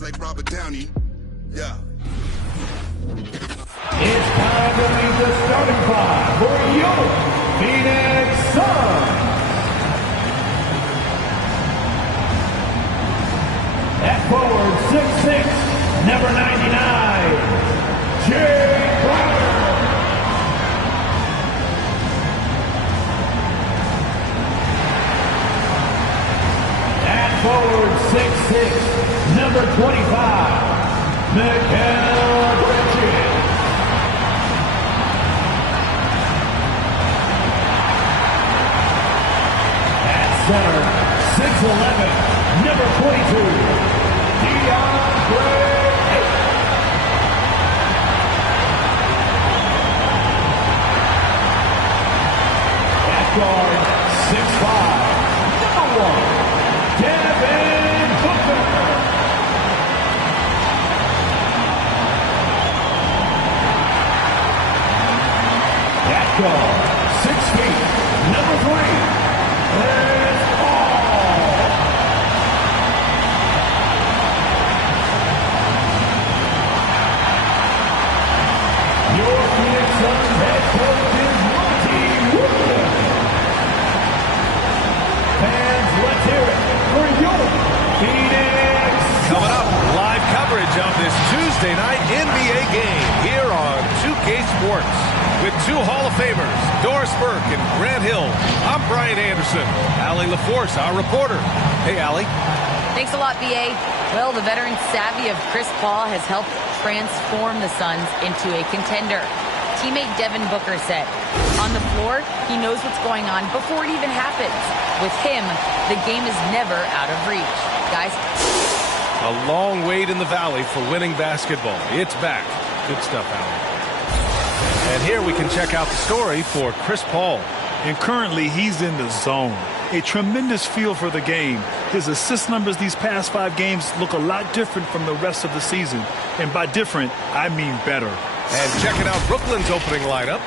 like Robert Downey. Yeah. It's time to meet the starting five for your Phoenix Suns. At forward, 6'6", number 99, Jay Crowder. At forward, 6'6", number 25, Mikal Bridges. At center, 6'11", number 22, DeAndre Ayton. At guard, 6'5", number 1, Devin Booker. At guard, 6 feet, number 3, Chris Paul. Your Phoenix Suns head coach is Monty Williams. Fans, let's hear it for your Phoenix Suns. Coming up, live coverage of this Tuesday night NBA game here on 2K Sports with two Hall of Famers, Doris Burke and Grant Hill. I'm Brian Anderson. Allie LaForce, our reporter. Hey, Allie. Thanks a lot, B.A. Well, the veteran savvy of Chris Paul has helped transform the Suns into a contender. Teammate Devin Booker said, on the floor, he knows what's going on before it even happens. With him, the game is never out of reach. Guys. A long wait in the valley for winning basketball. It's back. Good stuff, Allie. And here we can check out the story for Chris Paul. And currently, he's in the zone. A tremendous feel for the game. His assist numbers these past 5 games look a lot different from the rest of the season. And by different, I mean better. And checking out Brooklyn's opening lineup,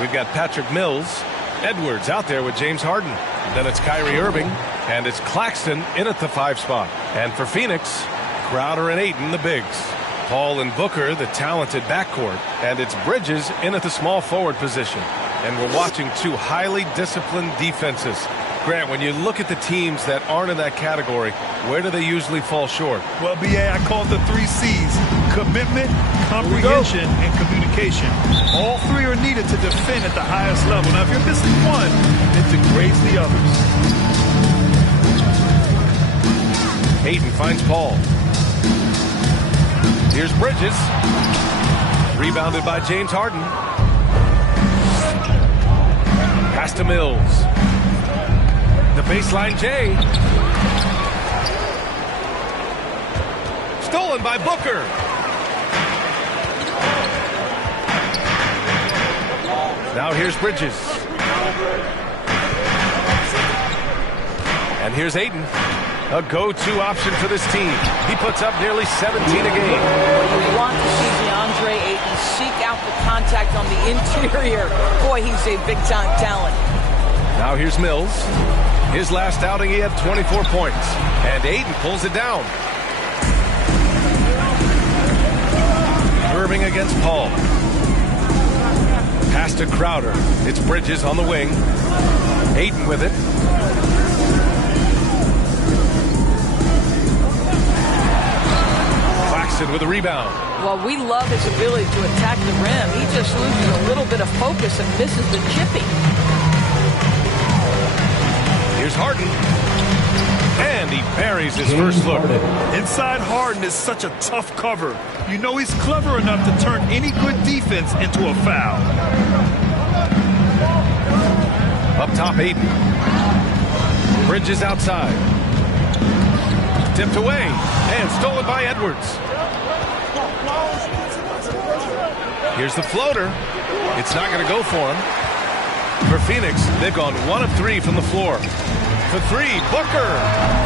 we've got Patrick Mills, Edwards out there with James Harden. Then it's Kyrie Irving, and it's Claxton in at the 5 spot. And for Phoenix, Crowder and Ayton, the bigs. Paul and Booker, the talented backcourt. And it's Bridges in at the small forward position. And we're watching two highly disciplined defenses. Grant, when you look at the teams that aren't in that category, where do they usually fall short? Well, B.A., I call it the 3 C's. Commitment, comprehension, and communication. All 3 are needed to defend at the highest level. Now, if you're missing one, it degrades the others. Ayton finds Paul. Here's Bridges. Rebounded by James Harden. Pass to Mills. The baseline J. Stolen by Booker. Now here's Bridges. And here's Ayton. A go-to option for this team. He puts up nearly 17 a game. You want to see DeAndre Ayton seek out the contact on the interior. Boy, he's a big-time talent. Now here's Mills. His last outing, he had 24 points. And Ayton pulls it down. Irving against Paul. Pass to Crowder. It's Bridges on the wing. Ayton with it. Claxton with a rebound. Well, we love his ability to attack the rim. He just loses a little bit of focus and misses the chipping. Here's Harden. And he buries his first look. Inside Harden is such a tough cover. You know he's clever enough to turn any good defense into a foul. Up top, Ayton. Bridges outside. Tipped away. And stolen by Edwards. Here's the floater. It's not going to go for him. For Phoenix, they've gone 1 of 3 from the floor. For 3, Booker.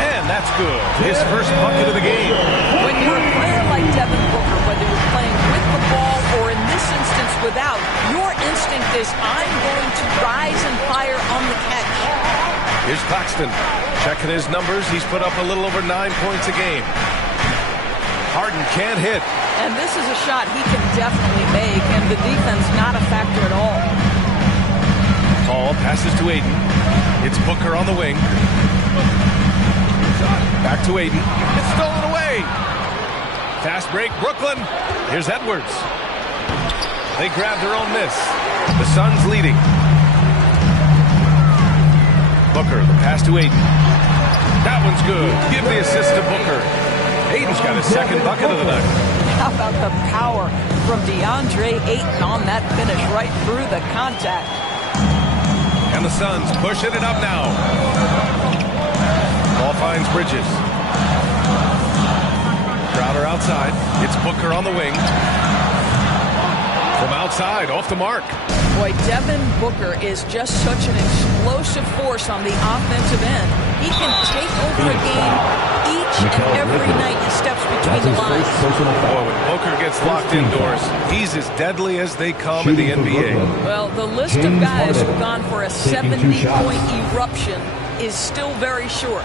And that's good. His first bucket of the game. When you're a player like Devin Booker, whether you're playing with the ball or in this instance without, your instinct is, I'm going to rise and fire on the catch. Here's Claxton. Checking his numbers. He's put up a little over 9 points a game. Harden can't hit. And this is a shot he can definitely make, and the defense not a factor at all. Paul passes to Aiden. It's Booker on the wing. Back to Aiden. It's stolen away. Fast break, Brooklyn. Here's Edwards. They grab their own miss. The Suns leading. Booker, the pass to Aiden. That one's good. Give the assist to Booker. Aiden's got his second bucket of the night. How about the power from DeAndre Ayton on that finish right through the contact. And the Suns pushing it up now. Ball finds Bridges. Crowder outside. It's Booker on the wing. From outside, off the mark. Boy, Devin Booker is just such an explosive force on the offensive end. He can take over a game each and every night he steps between the lines. Boy, when Booker gets locked indoors, he's as deadly as they come in the NBA. Well, the list of guys who've gone for a 70-point eruption is still very short.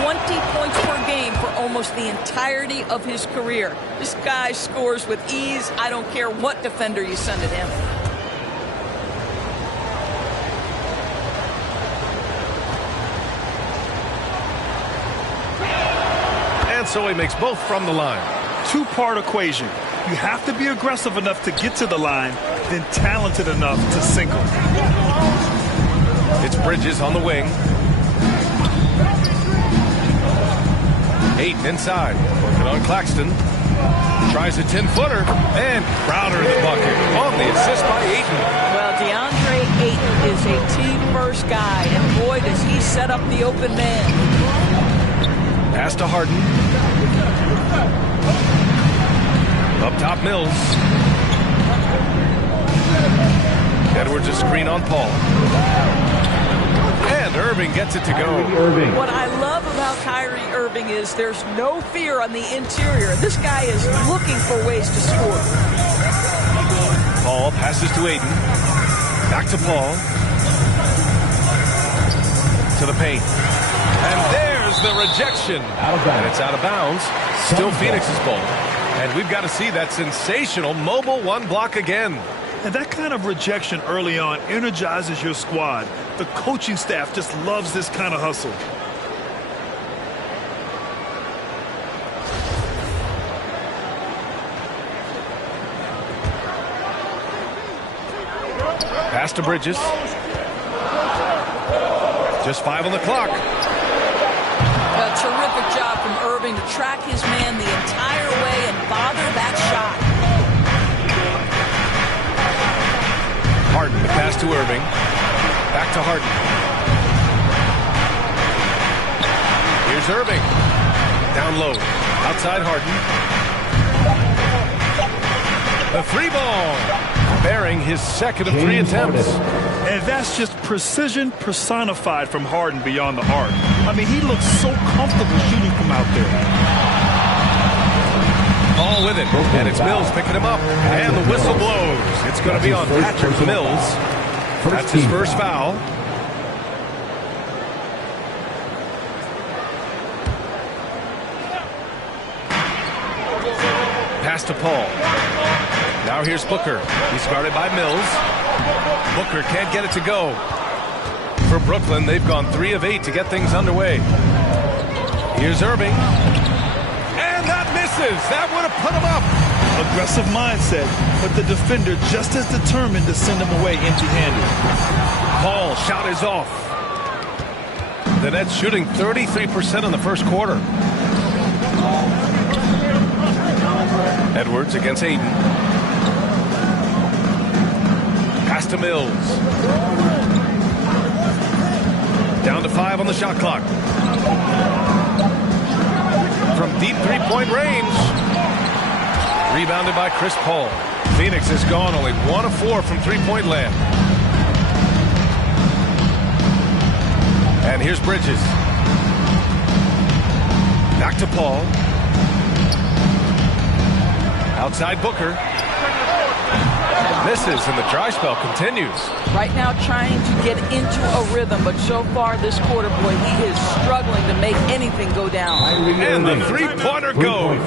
20 points per game for almost the entirety of his career. This guy scores with ease. I don't care what defender you send at him. And so he makes both from the line. Two-part equation. You have to be aggressive enough to get to the line, then talented enough to single. It's Bridges on the wing. Ayton inside. Working on Claxton. Tries a 10-footer. And Crowder in the bucket. On the assist by Ayton. Well, DeAndre Ayton is a team-first guy. And boy, does he set up the open man. Pass to Harden. Up top, Mills. Edwards a screen on Paul. And Irving gets it to go. What I love about Kyrie Irving is there's no fear on the interior. This guy is looking for ways to score. Paul passes to Aiden. Back to Paul. To the paint. And there's the rejection. And it's out of bounds. Still Phoenix's ball. And we've got to see that sensational mobile one block again. And that kind of rejection early on energizes your squad. The coaching staff just loves this kind of hustle. Pass to Bridges. Just 5 on the clock. A terrific job from Irving to track his man the entire way and bother that shot. Harden, the pass to Irving. Back to Harden. Here's Irving. Down low. Outside Harden. The 3-ball. Bearing his second of 3 attempts. And that's just precision personified from Harden beyond the arc. I mean, he looks so comfortable shooting from out there. Ball with it, and it's Mills picking him up. And the whistle blows. It's going to be on Patrick Mills. That's his first foul. Pass to Paul. Now here's Booker. He's guarded by Mills. Booker can't get it to go. For Brooklyn, they've gone 3 of 8 to get things underway. Here's Irving. And that misses. That would have put him up. Aggressive mindset, but the defender just as determined to send him away empty-handed. Paul shot is off. The Nets shooting 33% in the first quarter. Edwards against Aiden. Pass to Mills. Down to 5 on the shot clock. From deep three-point range. Rebounded by Chris Paul. Phoenix has gone only 1 of 4 from three-point land. And here's Bridges. Back to Paul. Outside Booker. Misses, and the dry spell continues. Right now trying to get into a rhythm, but so far this quarter, boy, he is struggling to make anything go down. And the three-pointer goes.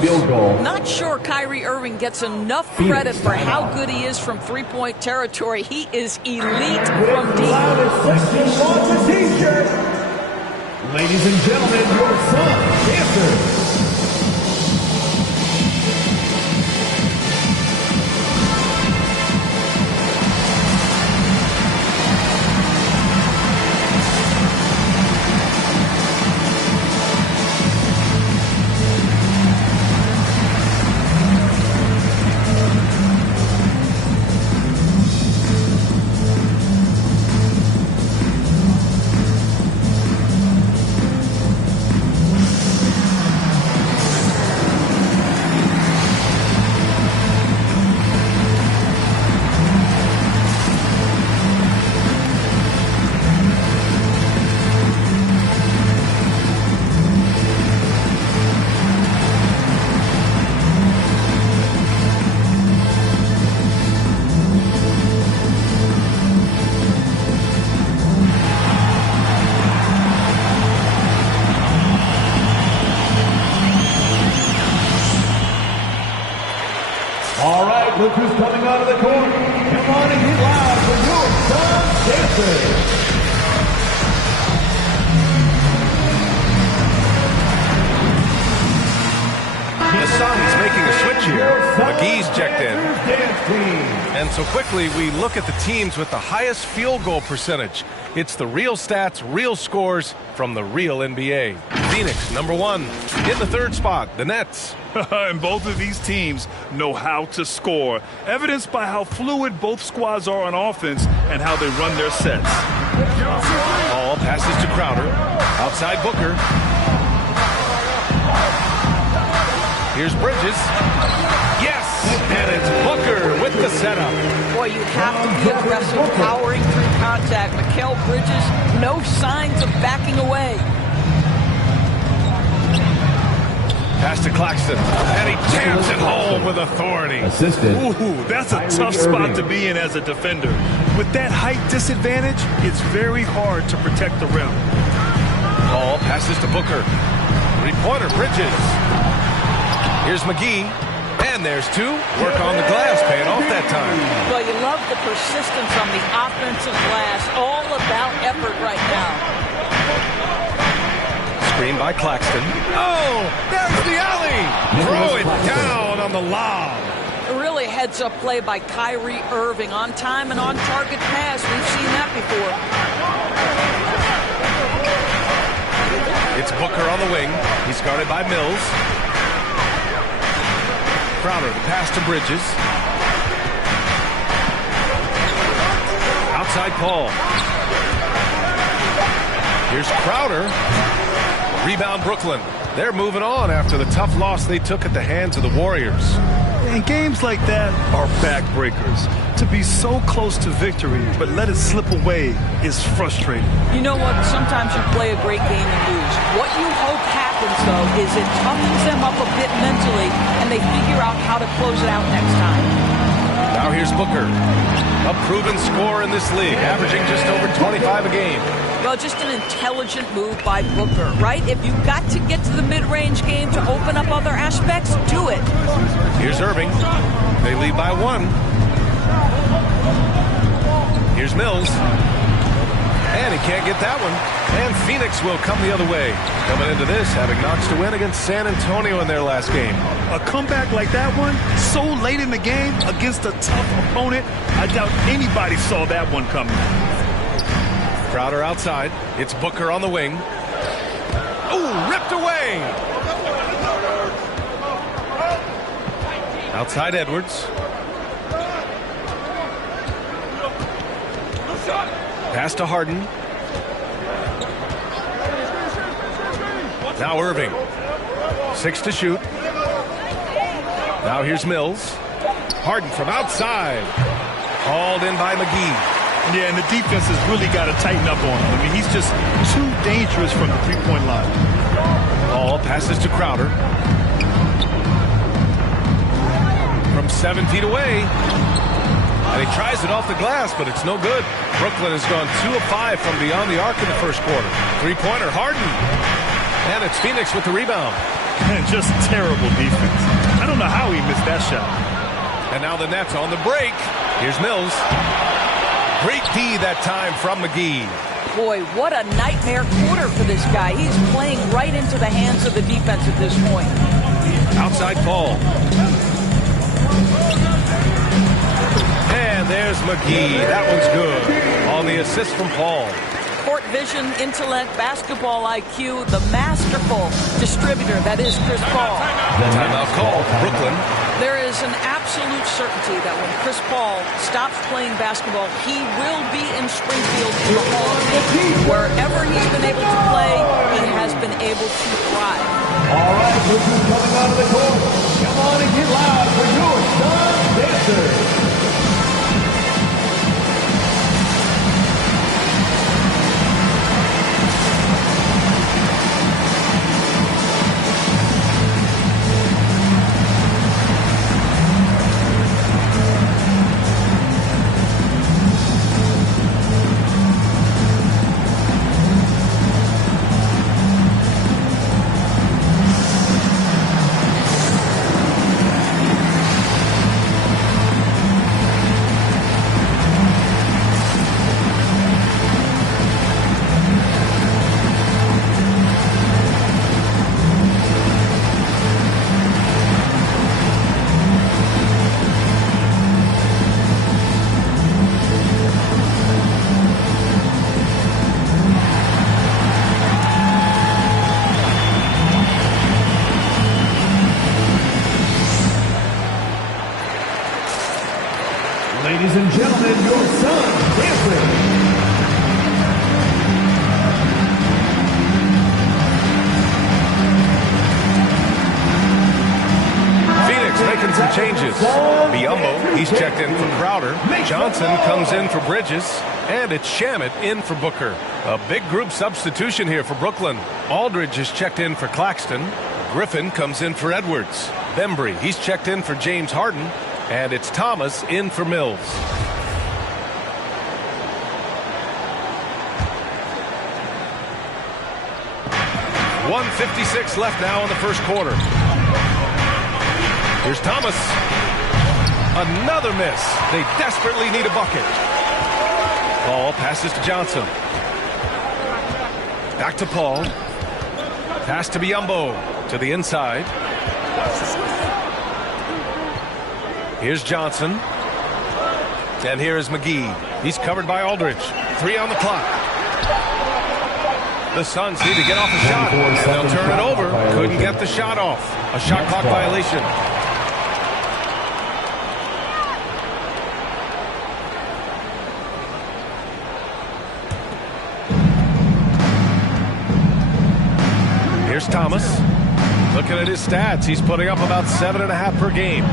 Not sure Kyrie Irving gets enough credit for how good he is from three-point territory. He is elite from deep. Ladies and gentlemen, your son, Panther. All right, look who's coming out of the corner. Come on and get loud for your son, Panther. The Suns making a switch here. McGee's checked in. And so quickly we look at the teams with the highest field goal percentage. It's the real stats, real scores from the real NBA. Phoenix, number 1. In the third spot, the Nets. And both of these teams know how to score, evidenced by how fluid both squads are on offense and how they run their sets. Ball passes to Crowder. Outside Booker. Here's Bridges. Yes! And it's Booker with the setup. Boy, you have to be aggressive, powering through contact. Mikal Bridges, no signs of backing away. Pass to Claxton, and he jams it home with authority. Ooh, that's a tough spot to be in as a defender. With that height disadvantage, it's very hard to protect the rim. Ball passes to Booker. Three-pointer, Bridges. Here's McGee, and there's 2. Work on the glass, paying off that time. Well, you love the persistence on the offensive glass. All about effort right now. Screen by Claxton. Oh, there's the alley. Throw it down on the lob. Really heads-up play by Kyrie Irving. On time and on target pass. We've seen that before. It's Booker on the wing. He's guarded by Mills. Crowder, the pass to Bridges. Outside Paul. Here's Crowder. Rebound Brooklyn. They're moving on after the tough loss they took at the hands of the Warriors. And games like that are backbreakers. To be so close to victory, but let it slip away is frustrating. You know what? Sometimes you play a great game and lose. What you hope happens, though, is it toughens them up a bit mentally, and they figure out how to close it out next time. Now here's Booker. A proven scorer in this league, averaging just over 25 a game. Well, just an intelligent move by Booker, right? If you've got to get to the mid-range game to open up other aspects, do it. Here's Irving. They lead by 1. Here's Mills. And he can't get that one. And Phoenix will come the other way. Coming into this, having notched a win against San Antonio in their last game. A comeback like that one, so late in the game against a tough opponent, I doubt anybody saw that one coming. Crowder outside. It's Booker on the wing. Ooh, ripped away. Outside Edwards. Pass to Harden. Now Irving. 6 to shoot. Now here's Mills. Harden from outside. Hauled in by McGee. Yeah, and the defense has really got to tighten up on him. I mean, he's just too dangerous from the three-point line. Ball passes to Crowder. From 7 feet away. And he tries it off the glass, but it's no good. Brooklyn has gone 2 of 5 from beyond the arc in the first quarter. Three-pointer, Harden. And it's Phoenix with the rebound. And just terrible defense. I don't know how he missed that shot. And now the Nets on the break. Here's Mills. Great D that time from McGee. Boy, what a nightmare quarter for this guy. He's playing right into the hands of the defense at this point. Outside Paul. And there's McGee. That one's good. On the assist from Paul. Court vision, intellect, basketball IQ, the masterful distributor that is Chris Paul. Timeout call, Brooklyn. There is an absolute certainty that when Chris Paul stops playing basketball, he will be in Springfield in the Hall of Fame. Wherever he's been able to play, he has been able to thrive. All right, this is coming out of the court. Come on and get loud for your Sun Dancers. Ladies and gentlemen, your Sun Dancers. Phoenix making some changes. Biombo, he's checked in for Crowder. Johnson comes in for Bridges. And it's Schnaidt in for Booker. A big group substitution here for Brooklyn. Aldridge is checked in for Claxton. Griffin comes in for Edwards. Bembry, he's checked in for James Harden. And it's Thomas in for Mills. .156 left now in the first quarter. Here's Thomas. Another miss. They desperately need a bucket. Paul passes to Johnson. Back to Paul. Pass to Biombo. To the inside. Here's Johnson. And here is McGee. He's covered by Aldridge. 3 on the clock. The Suns need to get off a shot. And they'll turn it over. Couldn't get the shot off. A shot clock violation. Here's Thomas. Looking at his stats, he's putting up about 7.5 per game.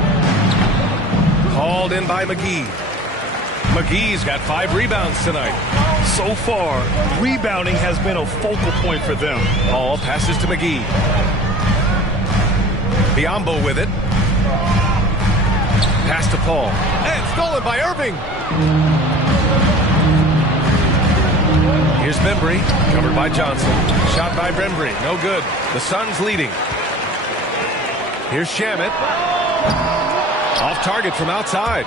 Called in by McGee. McGee's got 5 rebounds tonight. So far, rebounding has been a focal point for them. Paul passes to McGee. Biombo with it. Pass to Paul. And stolen by Irving. Here's Bembry. Covered by Johnson. Shot by Bembry. No good. The Suns leading. Here's Schnaidt. Off target from outside.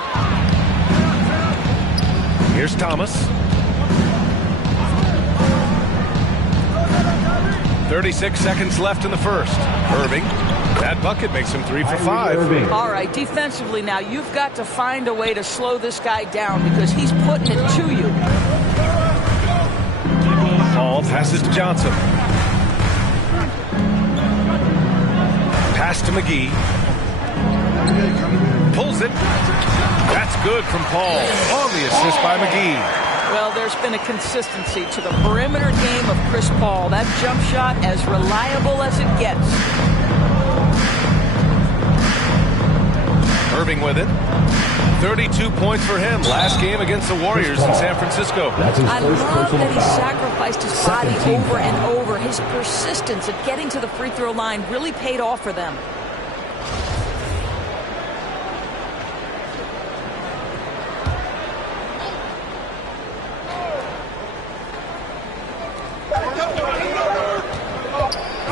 Here's Thomas. 36 seconds left in the first. Irving. That bucket makes him 3 for 5. All right, defensively now, you've got to find a way to slow this guy down because he's putting it to you. Paul passes to Johnson. Pass to McGee. Pulls it. That's good from Paul. On the assist by McGee. Well, there's been a consistency to the perimeter game of Chris Paul. That jump shot as reliable as it gets. Irving with it. 32 points for him. Last game against the Warriors in San Francisco. I love that he sacrificed his body over and over. His persistence at getting to the free throw line really paid off for them.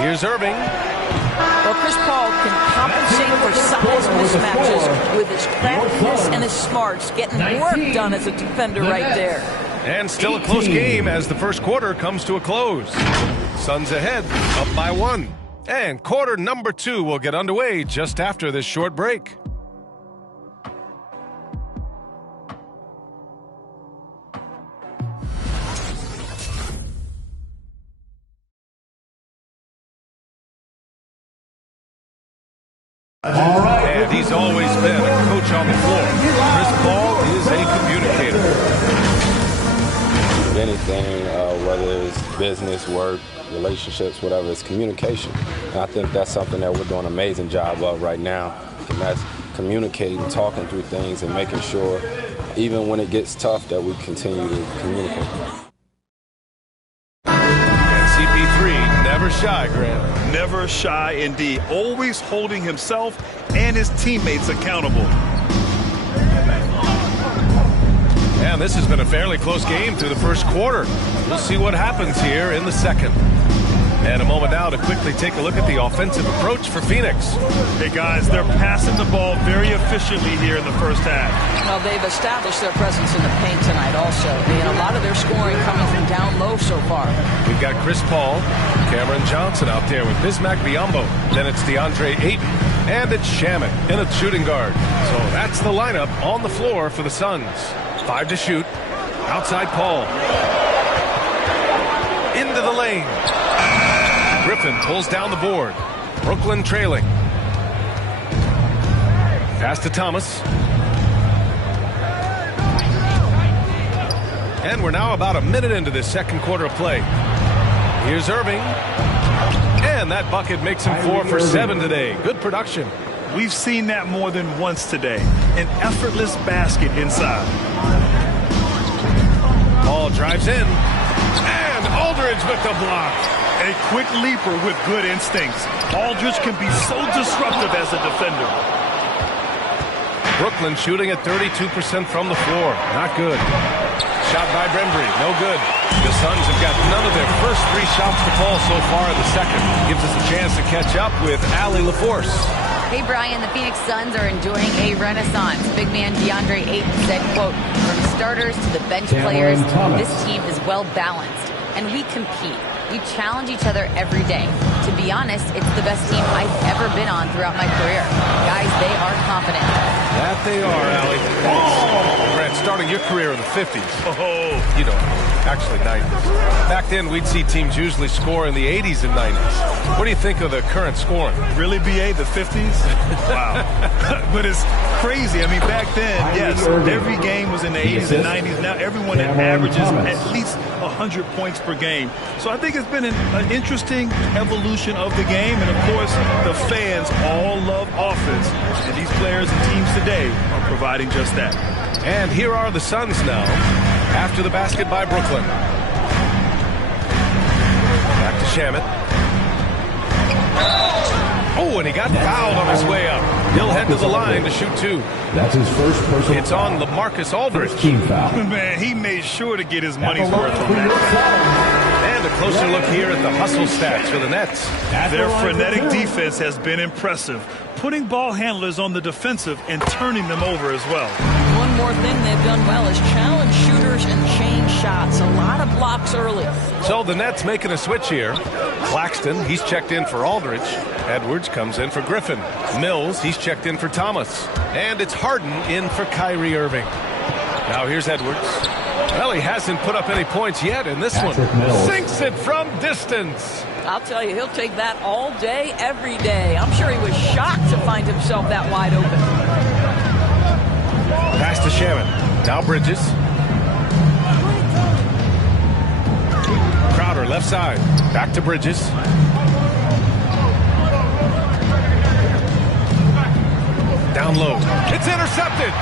Here's Irving. Well, Chris Paul can compensate for size mismatches with his craftiness and his smarts, getting work done as a defender right there. And still a close game as the first quarter comes to a close. Suns ahead, up by 1. And quarter number 2 will get underway just after this short break. All right. And he's always been a coach on the floor. Chris Paul is a communicator. If anything, whether it's business, work, relationships, whatever, it's communication. And I think that's something that we're doing an amazing job of right now. And that's communicating, talking through things, and making sure, even when it gets tough, that we continue to communicate. And CP3, never shy, Grant. Never shy indeed. Always holding himself and his teammates accountable. And this has been a fairly close game through the first quarter. We'll see what happens here in the second. And a moment now to quickly take a look at the offensive approach for Phoenix. Hey, guys, they're passing the ball very efficiently here in the first half. Well, they've established their presence in the paint tonight also. And a lot of their scoring coming from down low so far. We've got Chris Paul, Cameron Johnson out there with Bismack Biyombo. Then it's DeAndre Ayton, and it's Schnaidt in a shooting guard. So that's the lineup on the floor for the Suns. 5 to shoot. Outside Paul. Into the lane. Griffin pulls down the board. Brooklyn trailing. Pass to Thomas. And we're now about a minute into this second quarter of play. Here's Irving. And that bucket makes him 4 for 7 today. Good production. We've seen that more than once today. An effortless basket inside. Paul drives in. And Aldridge with the block. A quick leaper with good instincts. Aldridge can be so disruptive as a defender. Brooklyn shooting at 32% from the floor. Not good. Shot by Brembry. No good. The Suns have got none of their first 3 shots to fall so far in the second. Gives us a chance to catch up with Allie LaForce. Hey, Brian, the Phoenix Suns are enjoying a renaissance. Big man DeAndre Ayton said, quote, from starters to the bench players, this team is well balanced, and we compete. We challenge each other every day. To be honest, it's the best team I've ever been on throughout my career. Guys, they are confident. That they are, Allie. Grant, starting your career in the 50s. You know, actually 90s. Back then, we'd see teams usually score in the 80s and 90s. What do you think of the current scoring? Really, BA, the 50s? Wow. But it's crazy. I mean, back then, yes, every game was in the 80s and 90s. Now everyone averages at least 100 points per game. So I think it's been an interesting evolution of the game. And, of course, the fans all love offense. And these players and teams today are providing just that. And here are the Suns now after the basket by Brooklyn. Back to Schnaidt. Oh, and he got fouled on his way up. He'll head to the line to shoot 2. That's his first personal. It's on LaMarcus Aldridge. Team foul. Man, he made sure to get his money's worth on that. And a closer look here at the hustle stats for the Nets. Their frenetic defense has been impressive, putting ball handlers on the defensive and turning them over as well. One more thing they've done well is challenge shooters and change shots. A lot of blocks early. So the Nets making a switch here. Claxton, he's checked in for Aldridge. Edwards comes in for Griffin. Mills, he's checked in for Thomas. And it's Harden in for Kyrie Irving. Now here's Edwards. Well, he hasn't put up any points yet in this one. Sinks it from distance. I'll tell you, he'll take that all day, every day. I'm sure he was shocked to find himself that wide open. Pass to Schnaidt. Now Bridges. Crowder left side. Back to Bridges. Down low. It's intercepted.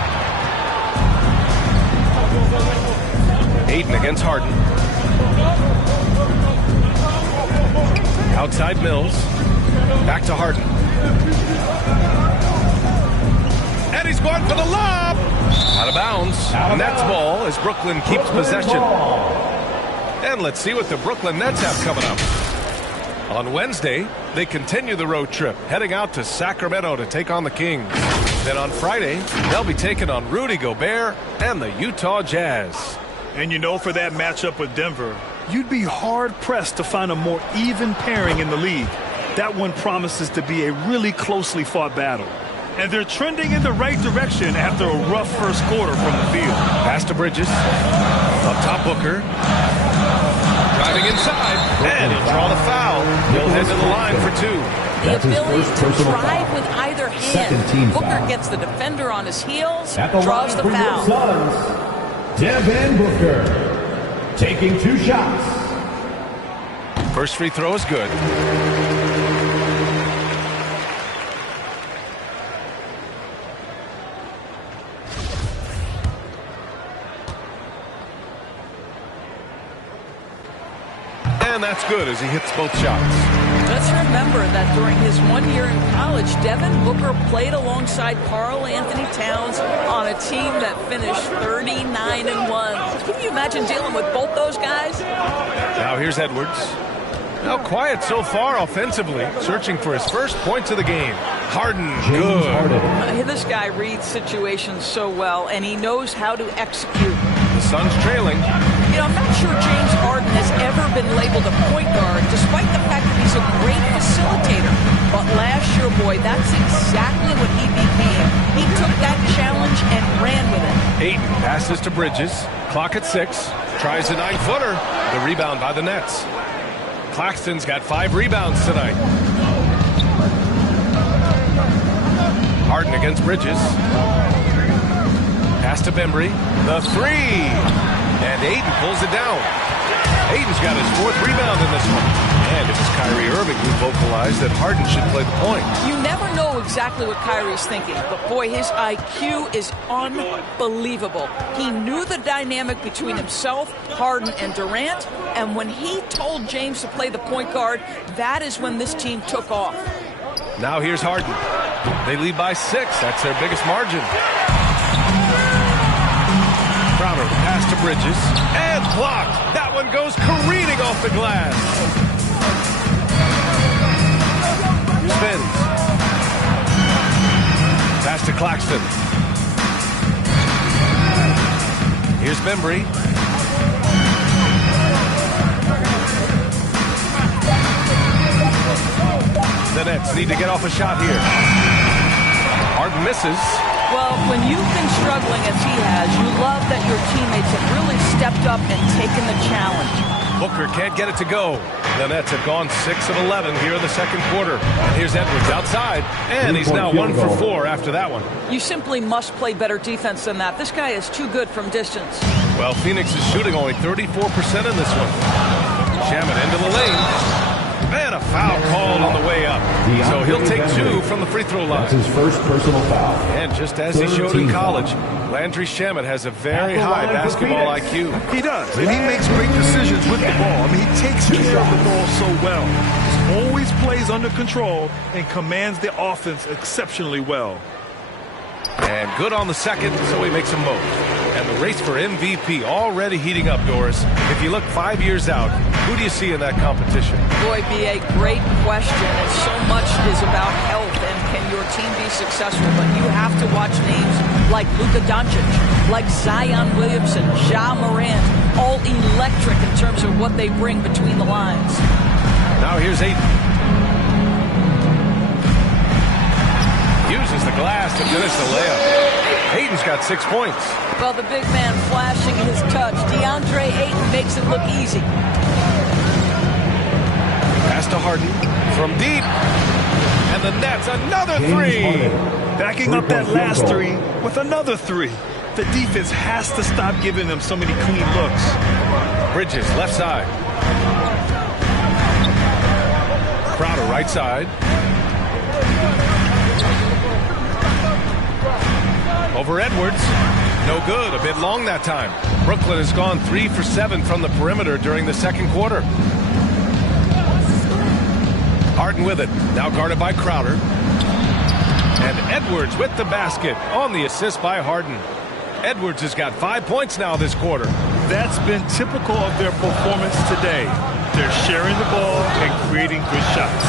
Ayton against Harden. Outside Mills. Back to Harden. And he's going for the lob. Out of bounds. Nets ball as Brooklyn keeps possession. And let's see what the Brooklyn Nets have coming up. On Wednesday, they continue the road trip, heading out to Sacramento to take on the Kings. Then on Friday, they'll be taking on Rudy Gobert and the Utah Jazz. And you know, for that matchup with Denver, you'd be hard-pressed to find a more even pairing in the league. That one promises to be a really closely fought battle. And they're trending in the right direction after a rough first quarter from the field. Pass to Bridges. Up top, Booker. Driving inside, and he'll draw the foul. He'll head to the line for two. The ability to drive with either hand. Booker gets the defender on his heels, draws the foul. Devin Booker taking 2 shots. First free throw is good. And that's good as he hits both shots. Let's remember that during his 1 year in college, Devin Booker played alongside Karl Anthony Towns on a team that finished 39-1. Can you imagine dealing with both those guys? Now here's Edwards. Now quiet so far offensively, searching for his first points of the game. Harden, good. This guy reads situations so well, and he knows how to execute. The Suns trailing. You know, I'm not sure James Harden has ever been labeled a point guard, despite the fact that he's a great facilitator. But last year, boy, that's exactly what he became. He took that challenge and ran with it. Ayton passes to Bridges. Clock at 6. Tries a 9-footer. The rebound by the Nets. Claxton's got 5 rebounds tonight. Harden against Bridges. Pass to Bembry. The 3. And Ayton pulls it down. Ayton's got his 4th rebound in this one. And it was Kyrie Irving who vocalized that Harden should play the point. You never know exactly what Kyrie's thinking, but boy, his IQ is unbelievable. He knew the dynamic between himself, Harden, and Durant, and when he told James to play the point guard, that is when this team took off. Now here's Harden. They lead by 6. That's their biggest margin. Crowder, pass to Bridges, and blocked. That one goes careening off the glass. Spins. Pass to Claxton. Here's Bembry. The Nets need to get off a shot here. Harden misses. Well, when you've been struggling as he has, you love that your teammates have really stepped up and taken the challenge. Booker can't get it to go. The Nets have gone 6 of 11 here in the second quarter. And here's Edwards outside, and he's now 1 for 4 after that one. You simply must play better defense than that. This guy is too good from distance. Well, Phoenix is shooting only 34% in this one. Shaman into the lane. And a foul called on the way up. So he'll take 2 from the free throw line. That's his first personal foul. And just as he showed in college, Landry Shamet has a very high basketball IQ. He does, and he makes great decisions with the ball. I mean, he takes care of the ball so well. He always plays under control and commands the offense exceptionally well. And good on the second, so he makes them both. And the race for MVP already heating up, Doris. If you look 5 years out, who do you see in that competition? Boy, B.A., great question. And so much is about health and can your team be successful. But you have to watch names like Luka Doncic, like Zion Williamson, Ja Morant, all electric in terms of what they bring between the lines. Now here's Ayton. Uses the glass to finish the layup. Ayton's got 6 points. Well, the big man flashing his touch. DeAndre Ayton makes it look easy. Pass to Harden from deep. And the Nets, another 3. Backing up that last 3 with another 3. The defense has to stop giving them so many clean looks. Bridges, left side. Crowder, right side. Over Edwards. No good. A bit long that time. Brooklyn has gone 3 for 7 from the perimeter during the second quarter. Harden with it. Now guarded by Crowder. And Edwards with the basket on the assist by Harden. Edwards has got 5 points now this quarter. That's been typical of their performance today. there sharing the ball and creating good shots.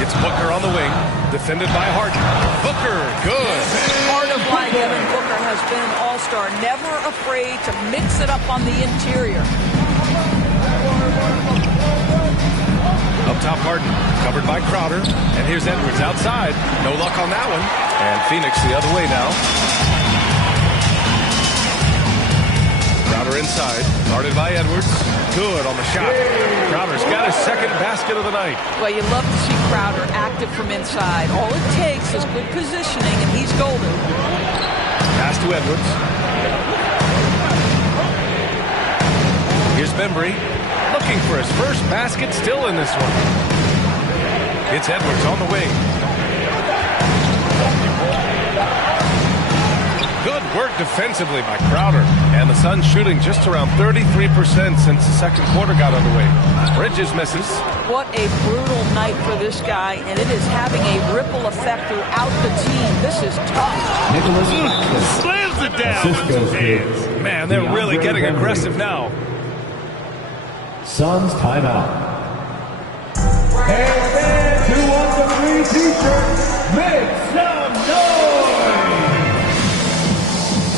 It's Booker on the wing, defended by Harden. Booker, good. Part of why Devin Booker has been an all-star, never afraid to mix it up on the interior. Up top, Harden, covered by Crowder. And here's Edwards outside. No luck on that one. And Phoenix the other way now. Crowder inside, guarded by Edwards. Good on the shot. Crowder's got his second basket of the night. Well, you love to see Crowder active from inside. All it takes is good positioning, and he's golden. Pass to Edwards. Here's Bembry, looking for his first basket, still in this one. It's Edwards on the wing. Good work defensively by Crowder. And the Suns shooting just around 33% since the second quarter got underway. Bridges misses. What a brutal night for this guy, and it is having a ripple effect throughout the team. This is tough. Slams it down with his hands. Man, they're really getting aggressive now. Suns timeout. And fans who want the free t-shirt, make some noise!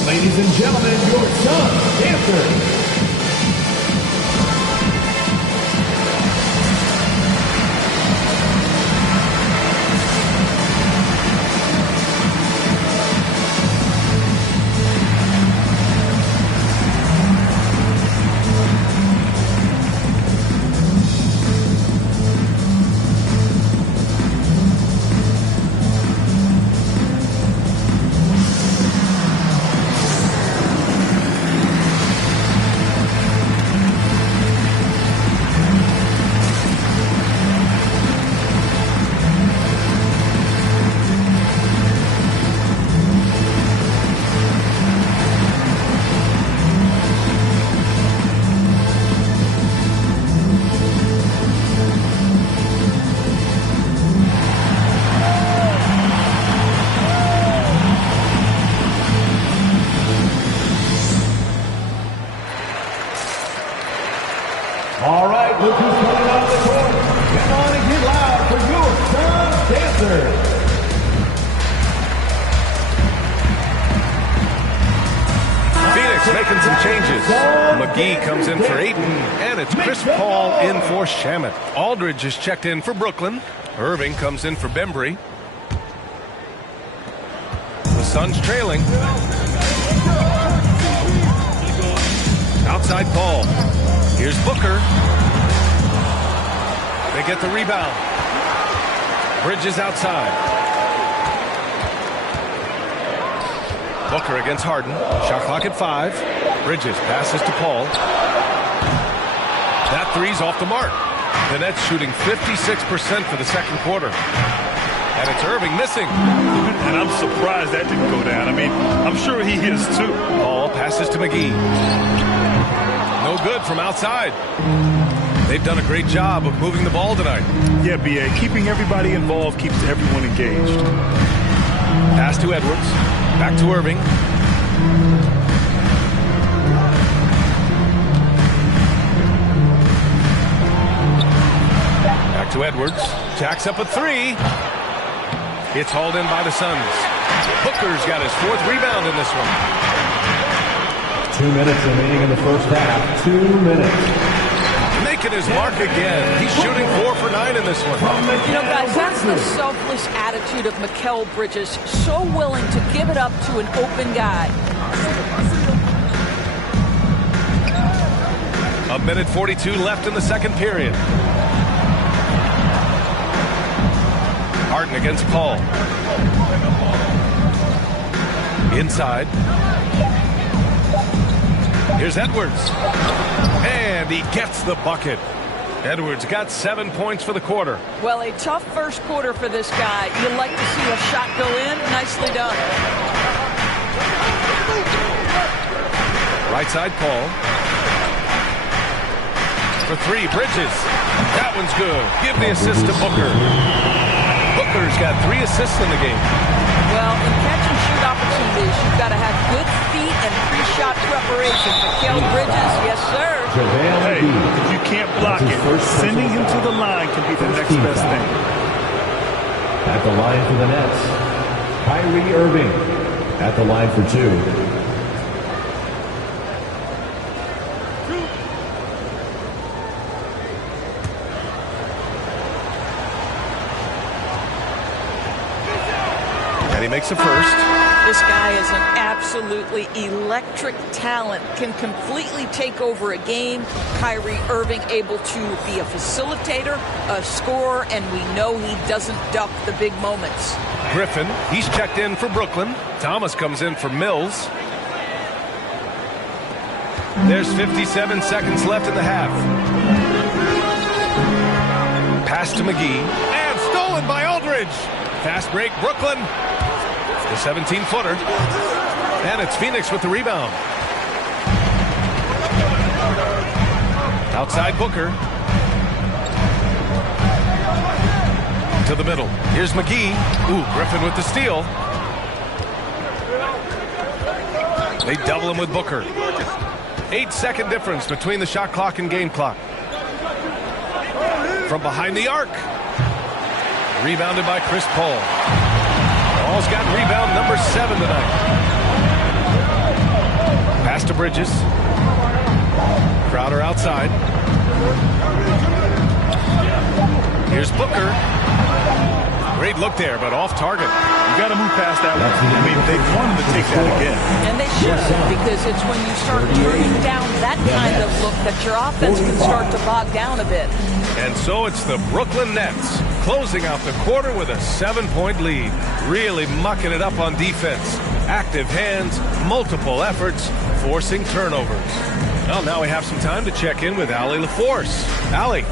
Ladies and gentlemen, your Suns dancers. All right, look who's coming on the court. Come on and get loud for your Suns dancers. Phoenix making some changes. McGee comes in for Ayton, and it's Chris Paul in for Shamet. Aldridge is checked in for Brooklyn. Irving comes in for Bembry. The Suns trailing. Outside Paul. Here's Booker. They get the rebound. Bridges outside. Booker against Harden. Shot clock at 5. Bridges passes to Paul. That three's off the mark. The Nets shooting 56% for the second quarter. And it's Irving missing. And I'm surprised that didn't go down. I mean, I'm sure he is too. Paul passes to McGee. No good from outside. They've done a great job of moving the ball tonight. Yeah, B.A. Keeping everybody involved keeps everyone engaged. Pass to Edwards. Back to Irving. Back to Edwards. Jacks up a 3. It's hauled in by the Suns. Booker's got his 4th rebound in this one. 2 minutes remaining in the first half. 2 minutes. Making his mark again. He's shooting 4 for 9 in this one. You know, guys, that's the selfless attitude of Mikal Bridges. So willing to give it up to an open guy. A minute 42 left in the second period. Harden against Paul. Inside. Here's Edwards. And he gets the bucket. Edwards got 7 points for the quarter. Well, a tough first quarter for this guy. You'd like to see a shot go in. Nicely done. Right side, Paul. For 3, Bridges. That one's good. Give the assist to Booker. Booker's got 3 assists in the game. Well, in catch-and-shoot opportunities, you've got to have good feet and pre-shot preparation. Mikal Bridges, yes, sir. Hey, if you can't block it, sending him to the line can be the next best thing. At the line for the Nets, Kyrie Irving. At the line for 2. And he makes a first. This guy is an absolutely electric talent, can completely take over a game. Kyrie Irving able to be a facilitator, a scorer, and we know he doesn't duck the big moments. Griffin, he's checked in for Brooklyn. Thomas comes in for Mills. There's 57 seconds left in the half. Pass to McGee. And stolen by Aldridge. Fast break, Brooklyn. The 17-footer. And it's Phoenix with the rebound. Outside Booker. To the middle. Here's McGee. Ooh, Griffin with the steal. They double him with Booker. 8-second difference between the shot clock and game clock. From behind the arc. Rebounded by Chris Paul. Paul's got rebound number 7 tonight. Pass to Bridges. Crowder outside. Here's Booker. Great look there, but off target. You got to move past that one. I mean, they want him to take that again. And they should, because it's when you start turning down that kind of look that your offense can start to bog down a bit. And so it's the Brooklyn Nets closing out the quarter with a 7-point lead. Really mucking it up on defense. Active hands, multiple efforts, forcing turnovers. Well, now we have some time to check in with Allie LaForce. Allie.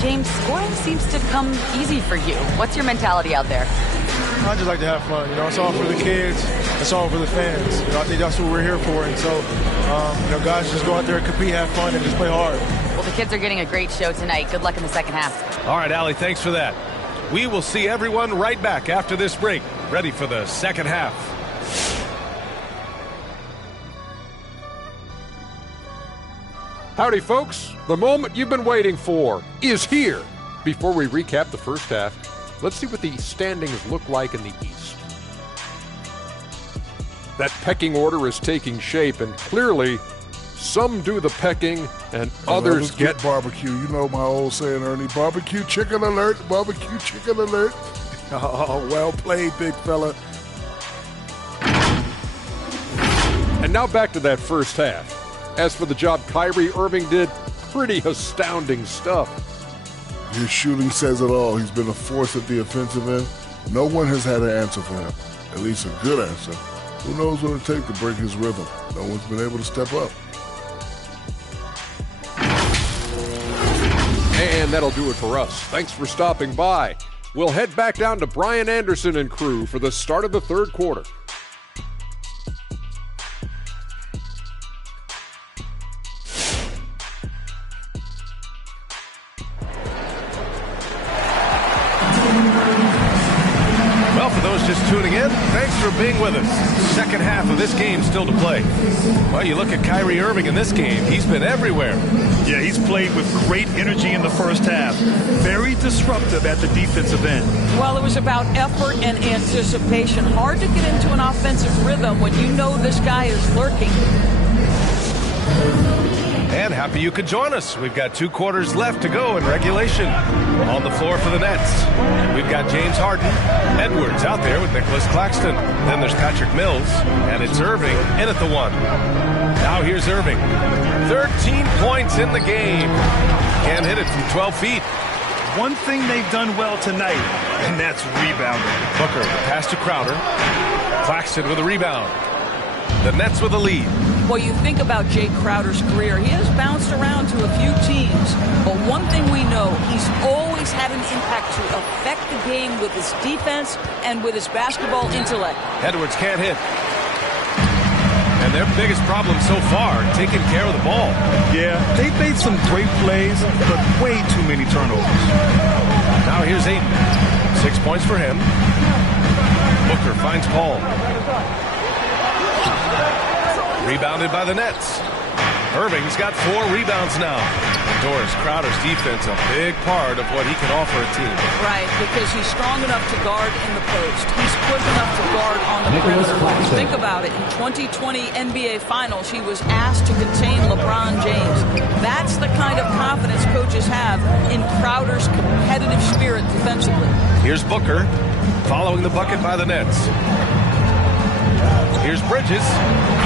James, scoring seems to come easy for you. What's your mentality out there? I just like to have fun. You know, it's all for the kids. It's all for the fans. You know, I think that's what we're here for. And so, you know, guys, just go out there and compete, have fun, and just play hard. Well, the kids are getting a great show tonight. Good luck in the second half. All right, Allie, thanks for that. We will see everyone right back after this break. Ready for the second half. Howdy, folks. The moment you've been waiting for is here. Before we recap the first half, let's see what the standings look like in the East. That pecking order is taking shape, and clearly, some do the pecking and others get barbecue. You know my old saying, Ernie. Barbecue chicken alert. Barbecue chicken alert. Oh, well played, big fella. And now back to that first half. As for the job Kyrie Irving did, pretty astounding stuff. His shooting says it all. He's been a force at the offensive end. No one has had an answer for him, at least a good answer. Who knows what it takes to break his rhythm? No one's been able to step up. And that'll do it for us. Thanks for stopping by. We'll head back down to Brian Anderson and crew for the start of the third quarter. Just tuning in, thanks for being with us. Second half of this game still to play. Well, you look at Kyrie Irving in this game, he's been everywhere. Yeah, he's played with great energy in the first half. Very disruptive at the defensive end. Well, it was about effort and anticipation. Hard to get into an offensive rhythm when you know this guy is lurking. And happy you could join us. We've got 2 quarters left to go in regulation. On the floor for the Nets, we've got James Harden, Edwards out there with Nicholas Claxton. Then there's Patrick Mills, and it's Irving in at the 1. Now here's Irving. 13 points in the game. Can't hit it from 12 feet. One thing they've done well tonight, and that's rebounding. Booker, pass to Crowder. Claxton with a rebound. The Nets with a lead. Well, you think about Jay Crowder's career. He has bounced around to a few teams. But one thing we know, he's always had an impact to affect the game with his defense and with his basketball intellect. Edwards can't hit. And their biggest problem so far, taking care of the ball. Yeah, they've made some great plays, but way too many turnovers. Now here's Ayton. 6 points for him. Booker finds Paul. Rebounded by the Nets. Irving's got 4 rebounds now. Doris, Crowder's defense a big part of what he can offer a team. Right, because he's strong enough to guard in the post. He's quick enough to guard on the perimeter. Think about it. In 2020 NBA Finals, he was asked to contain LeBron James. That's the kind of confidence coaches have in Crowder's competitive spirit defensively. Here's Booker, following the bucket by the Nets. Here's Bridges.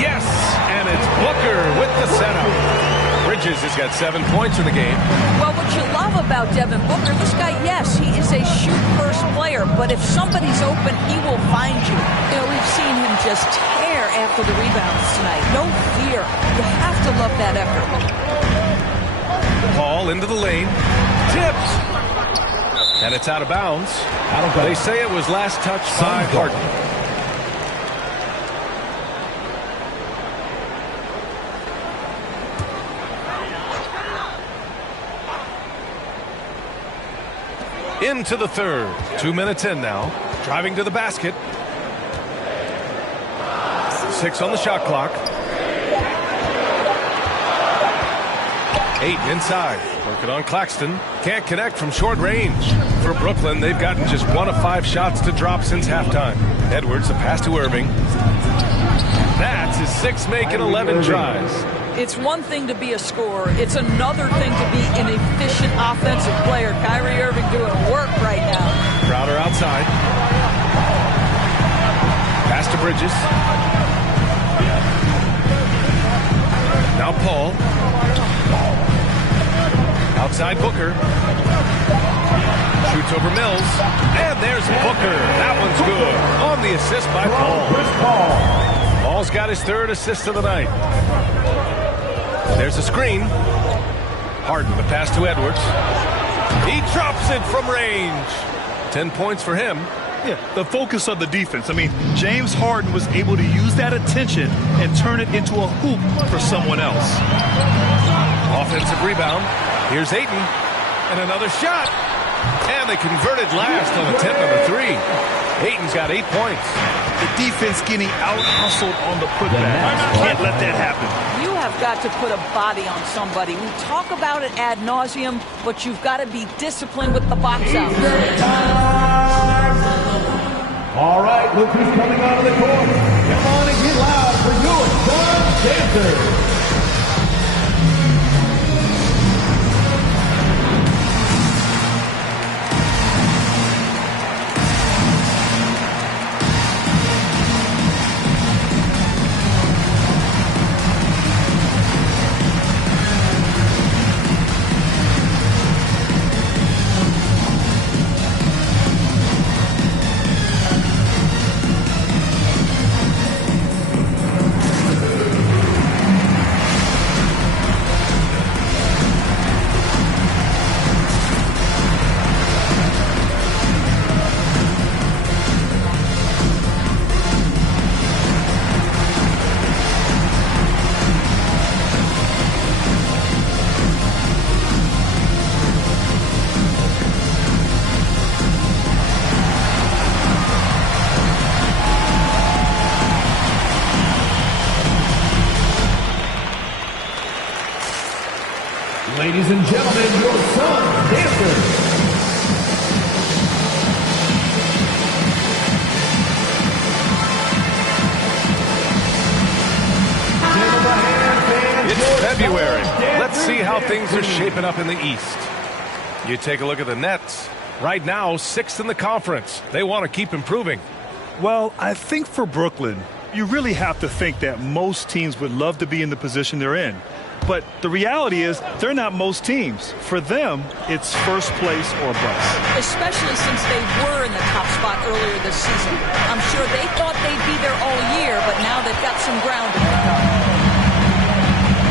Yes, and it's Booker with the setup. Bridges has got 7 points in the game. Well, what you love about Devin Booker, this guy, yes, he is a shoot-first player, but if somebody's open, he will find you. You know, we've seen him just tear after the rebounds tonight. No fear. You have to love that effort. Paul into the lane. Tipped. And it's out of bounds. They say it was last touched by Harden. Into the third. 2 minutes in now. Driving to the basket. 6 on the shot clock. 8 inside. Working on Claxton. Can't connect from short range. For Brooklyn, they've gotten just 1 of 5 shots to drop since halftime. Edwards, the pass to Irving. That's his 6th make in 11 tries. It's one thing to be a scorer. It's another thing to be an efficient offensive player. Kyrie Irving doing work right now. Crowder outside. Pass to Bridges. Now Paul. Outside Booker. Shoots over Mills. And there's Booker. That one's good. On the assist by Paul. Paul's got his 3rd assist of the night. There's a screen. Harden, the pass to Edwards. He drops it from range. 10 points for him. Yeah, the focus of the defense. I mean, James Harden was able to use that attention and turn it into a hoop for someone else. Offensive rebound. Here's Ayton. And another shot. And they converted last on attempt number 3. Ayton's got 8 points. The defense getting out-hustled on the putback. Can't let that happen. You have got to put a body on somebody. We talk about it ad nauseum, but you've got to be disciplined with the box out. All right, look who's coming out of the court. Come on and get loud for your Sons Dancers. Ladies and gentlemen, your Sons Dancers. It's February. Let's see how things are shaping up in the East. You take a look at the Nets. Right now, 6th in the conference. They want to keep improving. Well, I think for Brooklyn, you really have to think that most teams would love to be in the position they're in. But the reality is, they're not most teams. For them, it's first place or bust. Especially since they were in the top spot earlier this season. I'm sure they thought they'd be there all year, but now they've got some ground to make up.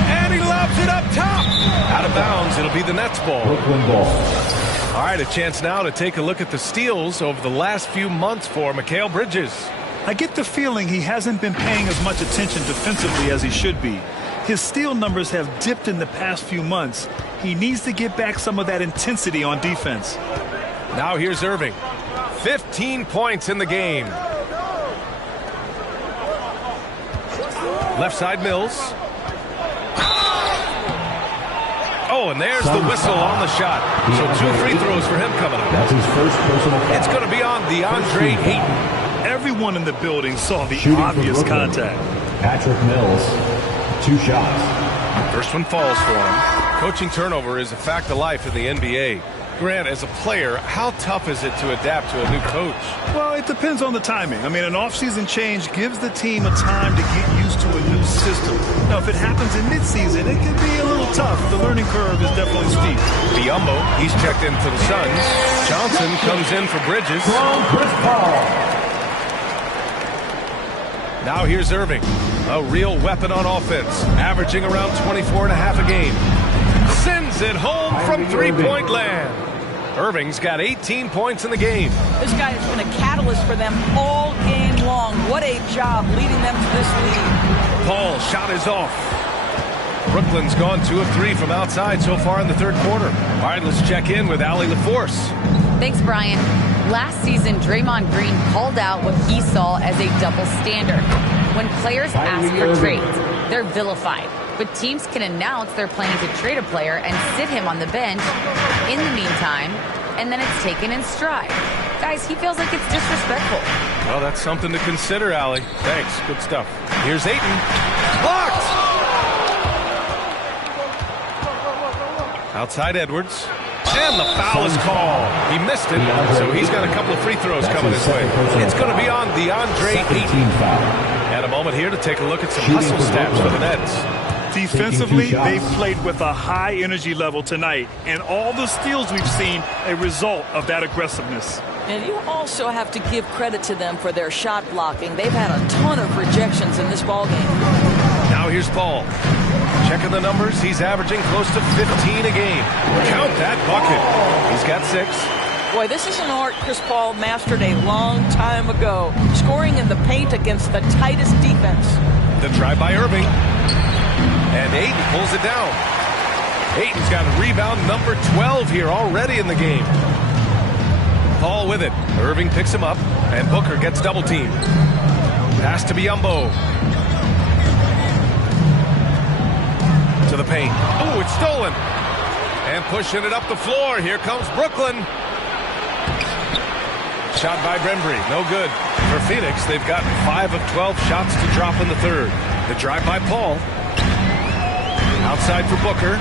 And he lobs it up top. Out of bounds, it'll be the Nets ball. Brooklyn ball. All right, a chance now to take a look at the steals over the last few months for Mikal Bridges. I get the feeling he hasn't been paying as much attention defensively as he should be. His steal numbers have dipped in the past few months. He needs to get back some of that intensity on defense. Now here's Irving. 15 points in the game. Left side, Mills. Oh, and there's the whistle on the shot. So 2 free throws for him coming up. That's his first personal foul. It's going to be on DeAndre Ayton. Everyone in the building saw the obvious contact. Patrick Mills, 2 shots. First one falls for him. Coaching turnover is a fact of life in the NBA. Grant, as a player, how tough is it to adapt to a new coach? Well, it depends on the timing. I mean, an offseason change gives the team a time to get used to a new system. Now, if it happens in midseason, it can be a little tough. The learning curve is definitely steep. Biyombo, he's checked in for the Suns. Johnson comes in for Bridges. From Chris Paul. Now here's Irving, a real weapon on offense, averaging around 24.5 a game. Sends it home from three-point land. Irving's got 18 points in the game. This guy has been a catalyst for them all game long. What a job leading them to this lead. Paul shot is off. Brooklyn's gone 2 of 3 from outside so far in the third quarter. All right, let's check in with Allie LaForce. Thanks, Brian. Last season, Draymond Green called out what he saw as a double standard. When players ask for trades, they're vilified. But teams can announce they're planning to trade a player and sit him on the bench in the meantime, and then it's taken in stride. Guys, he feels like it's disrespectful. Well, that's something to consider, Allie. Thanks. Good stuff. Here's Ayton. Blocked! Outside Edwards. And the foul is called. He missed it, so he's got a couple of free throws coming his way. It's going to be on DeAndre Ayton. And a moment here to take a look at some hustle stats for the Nets. Defensively, they've played with a high energy level tonight, and all the steals we've seen a result of that aggressiveness. And you also have to give credit to them for their shot blocking. They've had a ton of rejections in this ballgame. Now here's Paul. Checking the numbers, he's averaging close to 15 a game. Count that bucket. He's got 6. Boy, this is an art Chris Paul mastered a long time ago, scoring in the paint against the tightest defense. The drive by Irving. And Ayton pulls it down. Ayton's got rebound number 12 here already in the game. Paul with it. Irving picks him up, and Booker gets double-teamed. Pass to Biyombo. To the paint. Oh, it's stolen. And pushing it up the floor. Here comes Brooklyn. Shot by Bembry. No good. For Phoenix, they've gotten 5 of 12 shots to drop in the third. The drive by Paul. Outside for Booker.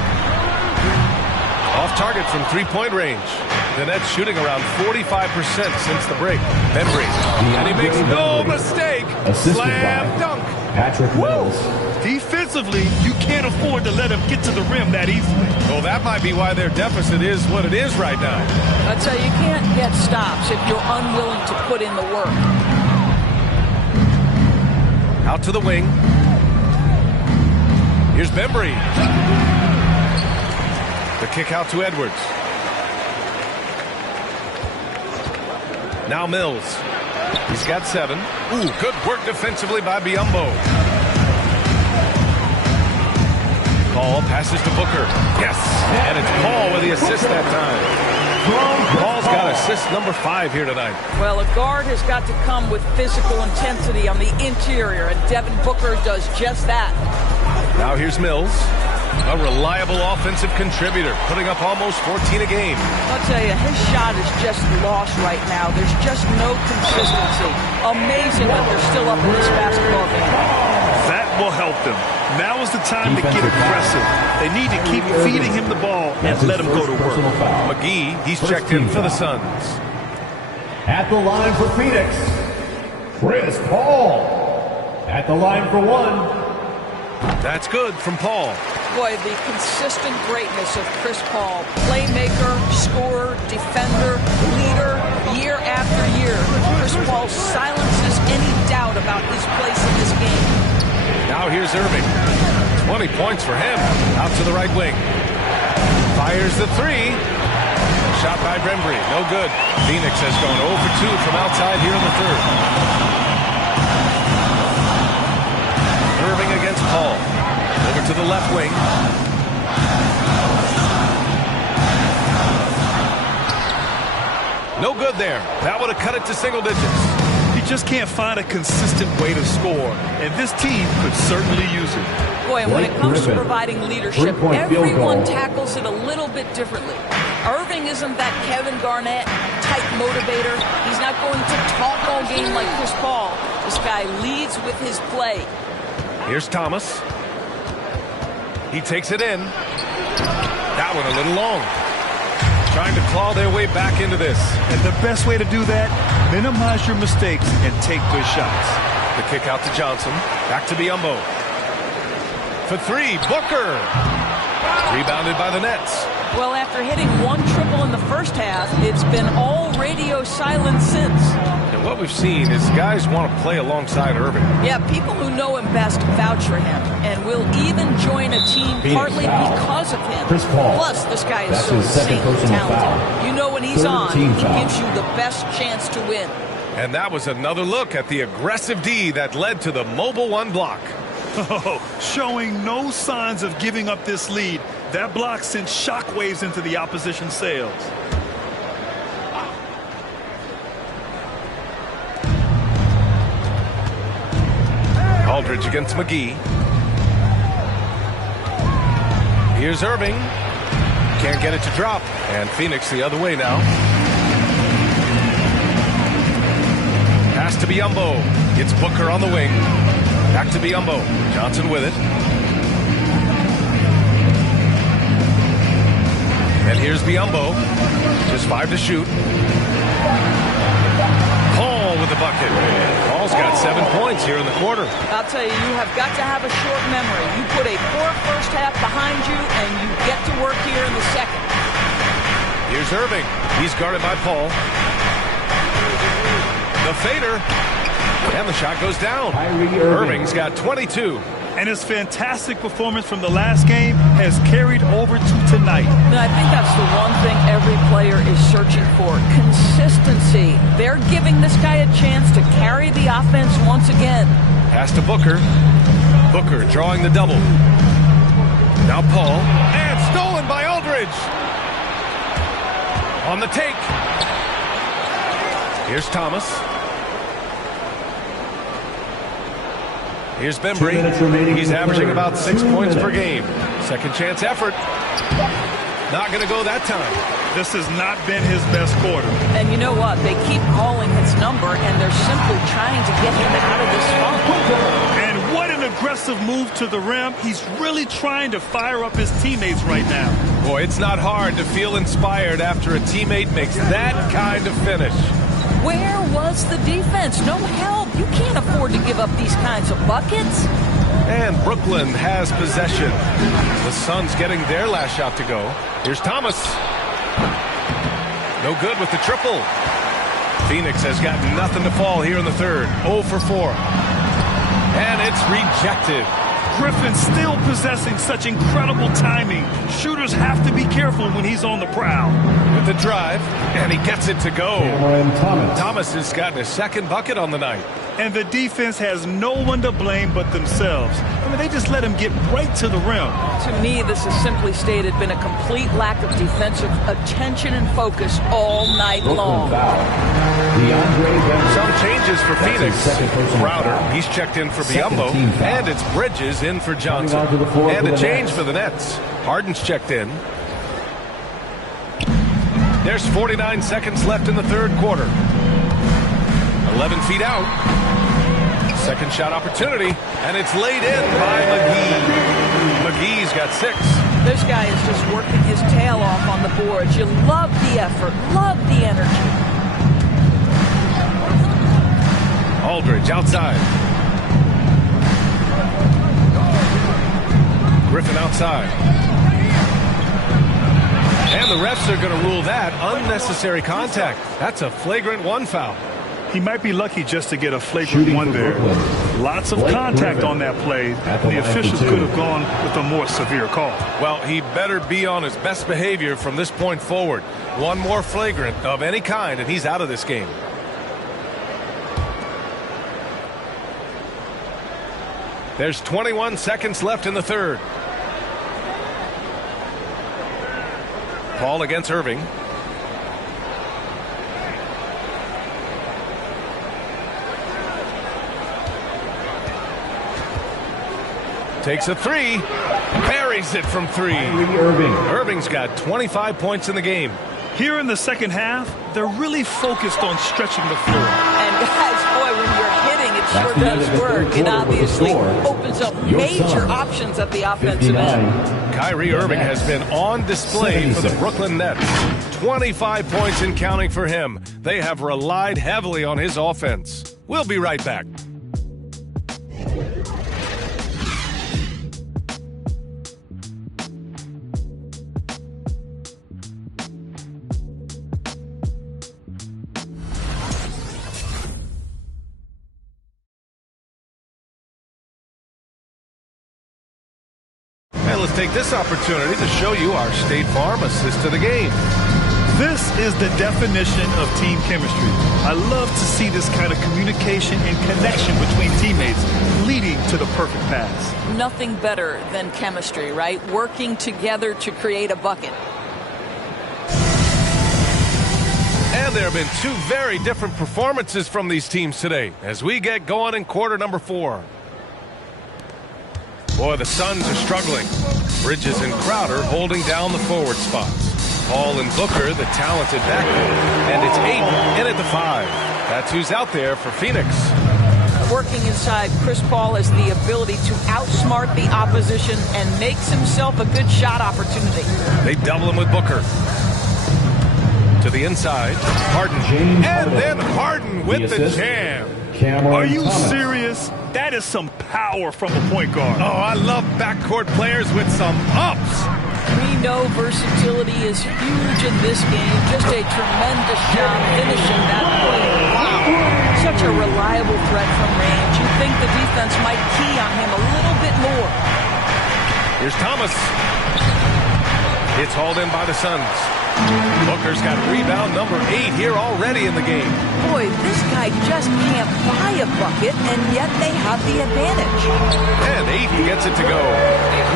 Off target from three-point range. The Nets shooting around 45% since the break. Bembry. And he makes no mistake. Slam dunk. Patrick Mills. Defensively, you can't afford to let him get to the rim that easily. Well, that might be why their deficit is what it is right now. I'd say you can't get stops if you're unwilling to put in the work. Out to the wing. Here's Bembry. The kick out to Edwards. Now Mills. He's got 7. Ooh, good work defensively by Biyombo. Paul passes to Booker. Yes, and it's Paul with the assist that time. Paul's got assist number 5 here tonight. Well, a guard has got to come with physical intensity on the interior, and Devin Booker does just that. Now here's Mills, a reliable offensive contributor, putting up almost 14 a game. I'll tell you, his shot is just lost right now. There's just no consistency. Amazing that they're still up in this basketball game. That will help them. Now is the time to get aggressive. They need to keep feeding him the ball and let him go to work. McGee, he's checked in for the Suns. At the line for Phoenix, Chris Paul. At the line for 1. That's good from Paul. Boy, the consistent greatness of Chris Paul. Playmaker, scorer, defender, leader, year after year. Chris Paul silences any doubt about his place in this game. Now here's Irving. 20 points for him. Out to the right wing. Fires the 3. Shot by Bembry. No good. Phoenix has gone 0 for 2 from outside here in the third. Irving against Paul. Over to the left wing. No good there. That would have cut it to single digits. You just can't find a consistent way to score, and this team could certainly use it. Boy, and when it comes to providing leadership, everyone tackles it a little bit differently. Irving isn't that Kevin Garnett type motivator. He's not going to talk all game like Chris Paul. This guy leads with his play. Here's Thomas. He takes it in. That one a little long. Trying to claw their way back into this. And the best way to do that, minimize your mistakes and take good shots. The kick out to Johnson. Back to Biyombo. For three, Booker. Rebounded by the Nets. Well, after hitting one triple in the first half, it's been all radio silence since. And what we've seen is guys want to play alongside Irving. Yeah, people who know him best vouch for him and will even join a team partly because of him. Plus, this guy is so insanely talented. You know when he's on, he gives you the best chance to win. And that was another look at the aggressive D that led to the mobile one block. Oh, showing no signs of giving up this lead. That block sent shockwaves into the opposition sails. Aldridge against McGee. Here's Irving. Can't get it to drop. And Phoenix the other way now. Pass to Biyombo. Gets Booker on the wing. Back to Biyombo. Johnson with it. And here's Biyombo. Just 5 to shoot. Paul with the bucket. Paul's got 7 points here in the quarter. I'll tell you, you have got to have a short memory. You put a poor first half behind you, and you get to work here in the second. Here's Irving. He's guarded by Paul. The fader. And the shot goes down. Irving's got 22. And his fantastic performance from the last game has carried over to tonight. And I think that's the one thing every player is searching for. Consistency. They're giving this guy a chance to carry the offense once again. Pass to Booker. Booker drawing the double. Now Paul. And stolen by Aldridge. On the take. Here's Thomas. Here's Bembry. He's averaging about 6 points per game. Second chance effort. Not going to go that time. This has not been his best quarter. And you know what? They keep calling his number, and they're simply trying to get him out of this funk. And what an aggressive move to the rim. He's really trying to fire up his teammates right now. Boy, it's not hard to feel inspired after a teammate makes that kind of finish. Where was the defense? No help. You can't afford to give up these kinds of buckets. And Brooklyn has possession. The Suns getting their last shot to go. Here's Thomas. No good with the triple. Phoenix has got nothing to fall here in the third. 0 for 4. And it's rejected. Griffin still possessing such incredible timing. Shooters have to be careful when he's on the prowl. With the drive, and he gets it to go. Thomas has gotten his second bucket on the night. And the defense has no one to blame but themselves. I mean, they just let him get right to the rim. To me, this has simply stated been a complete lack of defensive attention and focus all night long. Some changes for Phoenix. Crowder, he's checked in for Biyombo, and it's Bridges in for Johnson. And a change for the Nets. Harden's checked in. There's 49 seconds left in the third quarter. 11 feet out. Second shot opportunity, and it's laid in by McGee. McGee's got 6. This guy is just working his tail off on the boards. You love the effort, love the energy. Aldridge outside. Griffin outside. And the refs are going to rule that unnecessary contact. That's a flagrant 1 foul. He might be lucky just to get a flagrant 1 there. Lots of contact on that play. The officials could have gone with a more severe call. Well, he better be on his best behavior from this point forward. One more flagrant of any kind, and he's out of this game. There's 21 seconds left in the third. Paul against Irving. Takes a three. Buries it from three. Irving's got 25 points in the game. Here in the second half, they're really focused on stretching the floor. And guys, boy, when you're hitting, it sure does work. It obviously opens up major options at the offensive end. Kyrie Irving has been on display for the Brooklyn Nets. 25 points and counting for him. They have relied heavily on his offense. We'll be right back. Let's take this opportunity to show you our State Farm assist to the game. This is the definition of team chemistry. I love to see this kind of communication and connection between teammates leading to the perfect pass. Nothing better than chemistry, right? Working together to create a bucket. And there have been two very different performances from these teams today as we get going in quarter number 4. Boy, the Suns are struggling. Bridges and Crowder holding down the forward spots. Paul and Booker, the talented backcourt. And it's Ayton in at the 5. That's who's out there for Phoenix. Working inside, Chris Paul has the ability to outsmart the opposition and makes himself a good shot opportunity. They double him with Booker. To the inside, Harden. And then Harden with the jam. Are you serious? That is some power from a point guard. Oh, I love backcourt players with some ups. We know versatility is huge in this game. Just a tremendous job finishing that play. Wow. Such a reliable threat from range. You think the defense might key on him a little bit more. Here's Thomas. It's hauled in by the Suns. Booker's got rebound number 8 here already in the game. Boy, this guy just can't buy a bucket, and yet they have the advantage. And Ayton gets it to go.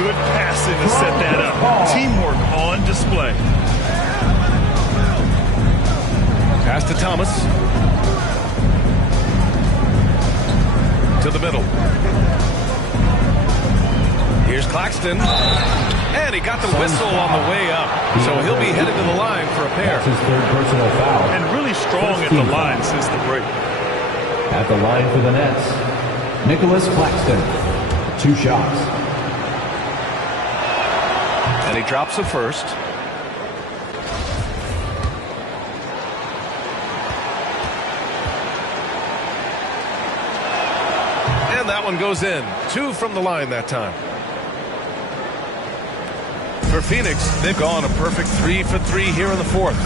Good passing to set that up. Teamwork on display. Pass to Thomas. To the middle. Here's Claxton. And he got the whistle on the way up. So he'll be headed to the line for a pair. That's his third personal foul. And really strong at the line since the break. At the line for the Nets, Nicholas Claxton. 2 shots. And he drops the first. And that one goes in. 2 from the line that time. For Phoenix, they've gone a perfect 3 for 3 here in the 4th.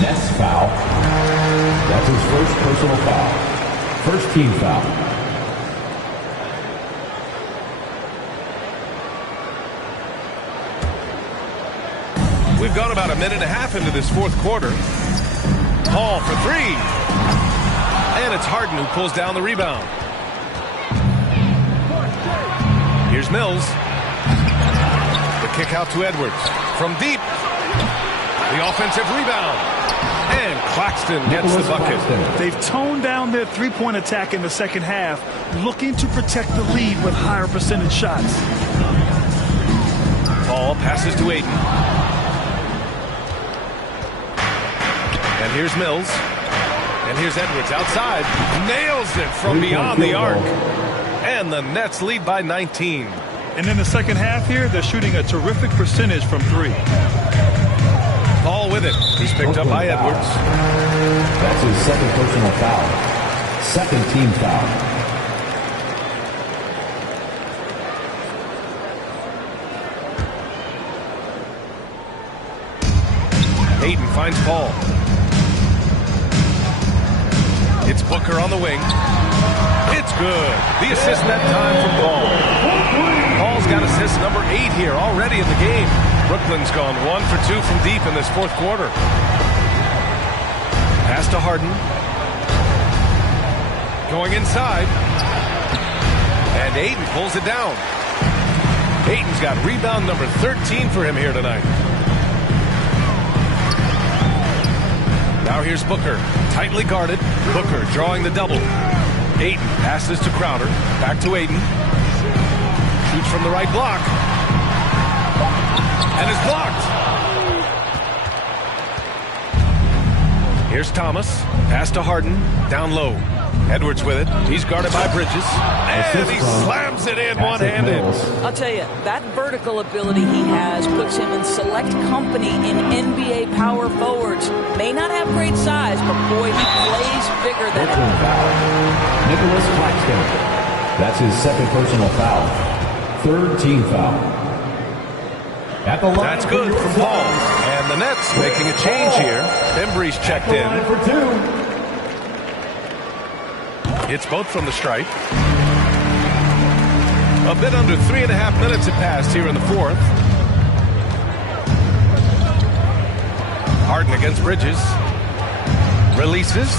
Nets foul. That's his first personal foul. First team foul. We've gone about a minute and a half into this 4th quarter. Hall for 3. And it's Harden who pulls down the rebound. Here's Mills. Kick out to Edwards. From deep. The offensive rebound. And Claxton gets the bucket. They've toned down their three-point attack in the second half, looking to protect the lead with higher percentage shots. Paul passes to Ayton. And here's Mills. And here's Edwards outside. Nails it from beyond the arc. And the Nets lead by 19. And in the second half here, they're shooting a terrific percentage from 3. Paul with it. He's picked up by Edwards. That's his second personal foul. Second team foul. Ayton finds Paul. It's Booker on the wing. It's good. The assist that time from Paul. Paul's got assist number 8 here already in the game. Brooklyn's gone 1 for 2 from deep in this 4th quarter. Pass to Harden. Going inside. And Ayton pulls it down. Ayton's got rebound number 13 for him here tonight. Now here's Booker. Tightly guarded. Booker drawing the double. Ayton passes to Crowder. Back to Ayton. Shoots from the right block. And is blocked. Here's Thomas. Pass to Harden. Down low. Edwards with it. He's guarded by Bridges. And he slams it in one-handed. I'll tell you, that vertical ability he has puts him in select company in NBA power forwards. May not have great size, but boy, he plays bigger than it. Nicholas Claxton. That's his second personal foul. Third team foul. At the line. That's good from Paul. And the Nets making a change here. Bembry's checked in. For two. It's both from the stripe. A bit under 3.5 minutes have passed here in the fourth. Harden against Bridges. Releases.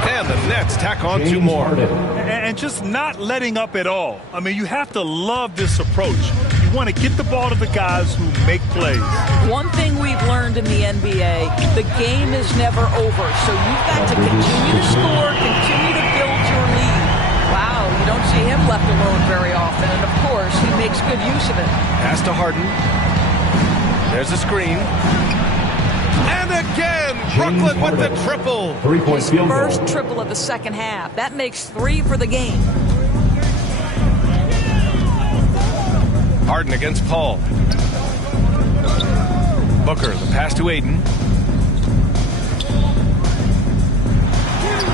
And the Nets tack on two more. And just not letting up at all. I mean, you have to love this approach. You want to get the ball to the guys who make plays. One thing we've learned in the NBA, the game is never over. So you've got to continue to score, continue to build your lead. Wow, you don't see him left alone very often. And, of course, he makes good use of it. Pass to Harden. There's a screen. And again, Brooklyn with the triple. 3-point field goal. First triple of the second half. That makes 3 for the game. Harden against Paul. Booker, the pass to Aiden.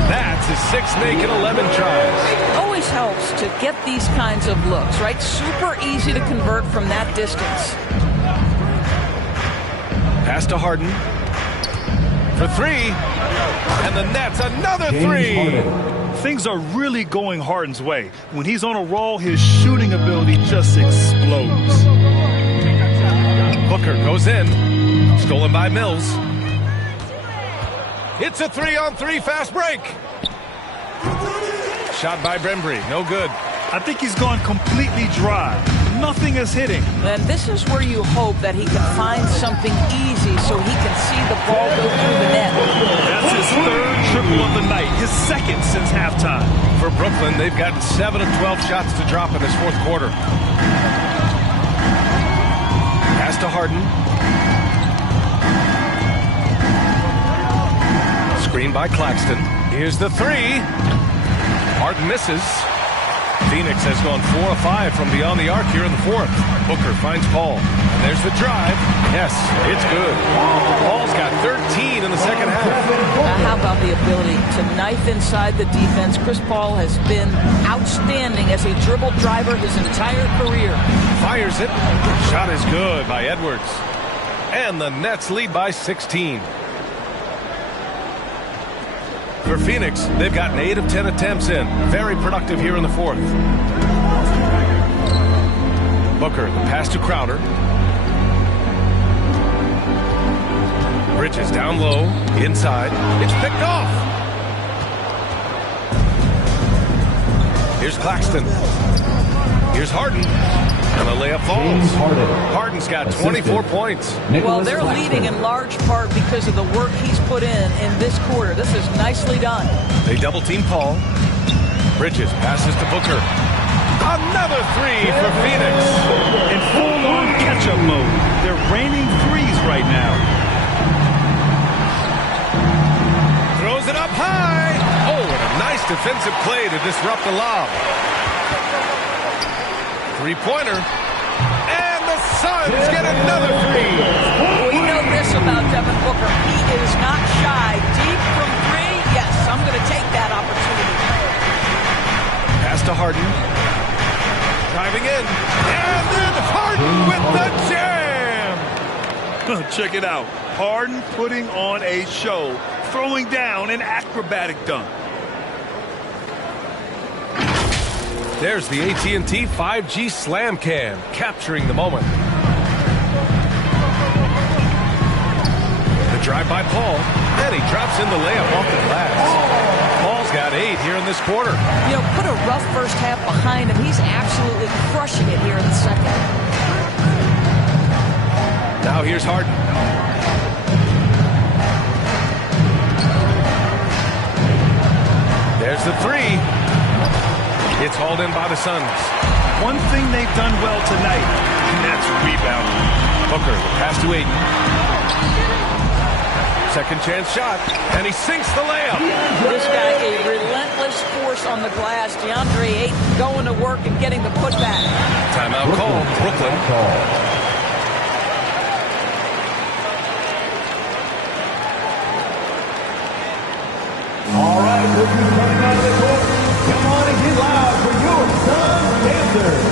That's his 6th make in 11 tries. Always helps to get these kinds of looks, right? Super easy to convert from that distance. Pass to Harden. For 3. And the Nets, another 3. Things are really going Harden's way. When he's on a roll, his shooting ability just explodes. Booker goes in. Stolen by Mills. It's a 3-on-3 fast break. Shot by Bembry. No good. I think he's gone completely dry. Nothing is hitting. And this is where you hope that he can find something easy so he can see the ball go through the net. That's his 3rd triple of the night, his 2nd since halftime. For Brooklyn, they've gotten 7 of 12 shots to drop in this fourth quarter. Pass to Harden. Screen by Claxton. Here's the 3. Harden misses. Phoenix has gone 4 of 5 from beyond the arc here in the fourth. Booker finds Paul. And there's the drive. Yes, it's good. Paul's got 13 in the second half. Now, how about the ability to knife inside the defense? Chris Paul has been outstanding as a dribble driver his entire career. Fires it. Shot is good by Edwards. And the Nets lead by 16. For Phoenix, they've gotten 8 of 10 attempts in. Very productive here in the fourth. Booker, the pass to Crowder. Bridges down low, inside. It's picked off. Here's Claxton. Here's Harden. And the layup falls. Harden's got 24 points. Well, they're leading in large part because of the work he's put in this quarter. This is nicely done. They double-team Paul. Bridges passes to Booker. Another 3 for Phoenix. In full-on catch-up mode. They're raining threes right now. Throws it up high. Oh, and a nice defensive play to disrupt the lob. Three-pointer. And the Suns get another 3. We know this about Devin Booker. He is not shy. Deep from 3, yes, I'm going to take that opportunity. Pass to Harden. Driving in. And then Harden with the jam. Check it out. Harden putting on a show, throwing down an acrobatic dunk. There's the AT&T 5G Slam Cam, capturing the moment. The drive by Paul, and he drops in the layup off the glass. Paul's got 8 here in this quarter. You know, put a rough first half behind him. He's absolutely crushing it here in the second. Now here's Harden. There's the 3. It's hauled in by the Suns. one thing they've done well tonight, and that's rebounding. Booker, the pass to Aiden. Second chance shot, and he sinks the layup. This guy, a relentless force on the glass. DeAndre Ayton going to work and getting the putback. Timeout called. Brooklyn. All right, rookies coming out of the court. Come on and get loud for your Suns dancers.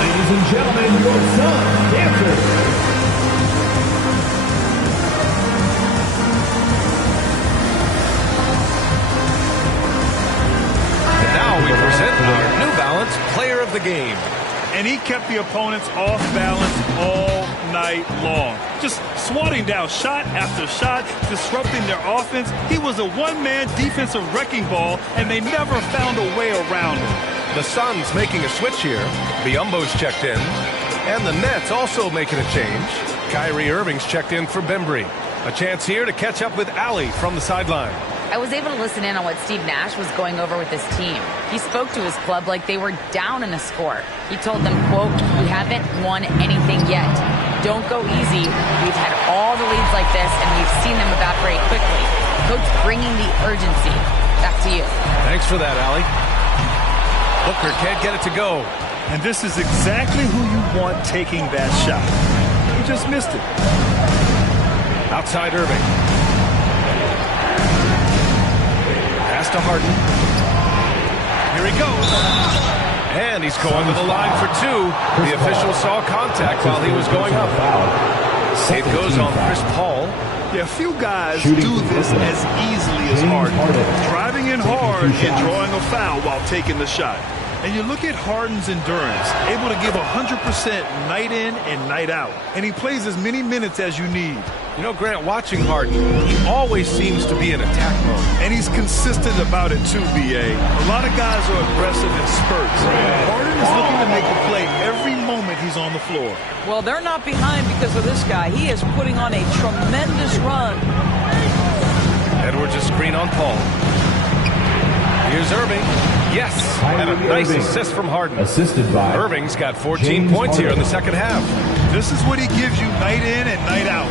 Ladies and gentlemen, your Suns dancers. And now we present our New Balance Player of the Game. And he kept the opponents off balance all night long. Just swatting down shot after shot, disrupting their offense. He was a one-man defensive wrecking ball, and they never found a way around him. The Suns making a switch here. Biombo's checked in. And the Nets also making a change. Kyrie Irving's checked in for Bembry. A chance here to catch up with Allie from the sideline. I was able to listen in on what Steve Nash was going over with his team. He spoke to his club like they were down in a score. He told them, quote, "We haven't won anything yet. Don't go easy. We've had all the leads like this, and we've seen them evaporate quickly." Coach bringing the urgency. Back to you. Thanks for that, Allie. Booker can't get it to go. And this is exactly who you want taking that shot. He just missed it. Outside Irving. Pass to Harden. Here he goes. And he's going to the line for two. The official saw contact while he was going up. It goes on Chris Paul. Yeah, few guys do this as easily as Harden. Driving in hard and drawing a foul while taking the shot. And you look at Harden's endurance, able to give 100% night in and night out. And he plays as many minutes as you need. You know, Grant, watching Harden, he always seems to be in attack mode. And he's consistent about it too, B.A. A lot of guys are aggressive in spurts. Harden is looking to make a play every moment he's on the floor. Well, they're not behind because of this guy. He is putting on a tremendous run. Edwards a screen on Paul. Here's Irving. Yes, and a nice assist from Harden. Assisted by Irving's got 14 points here in the second half. This is what he gives you night in and night out.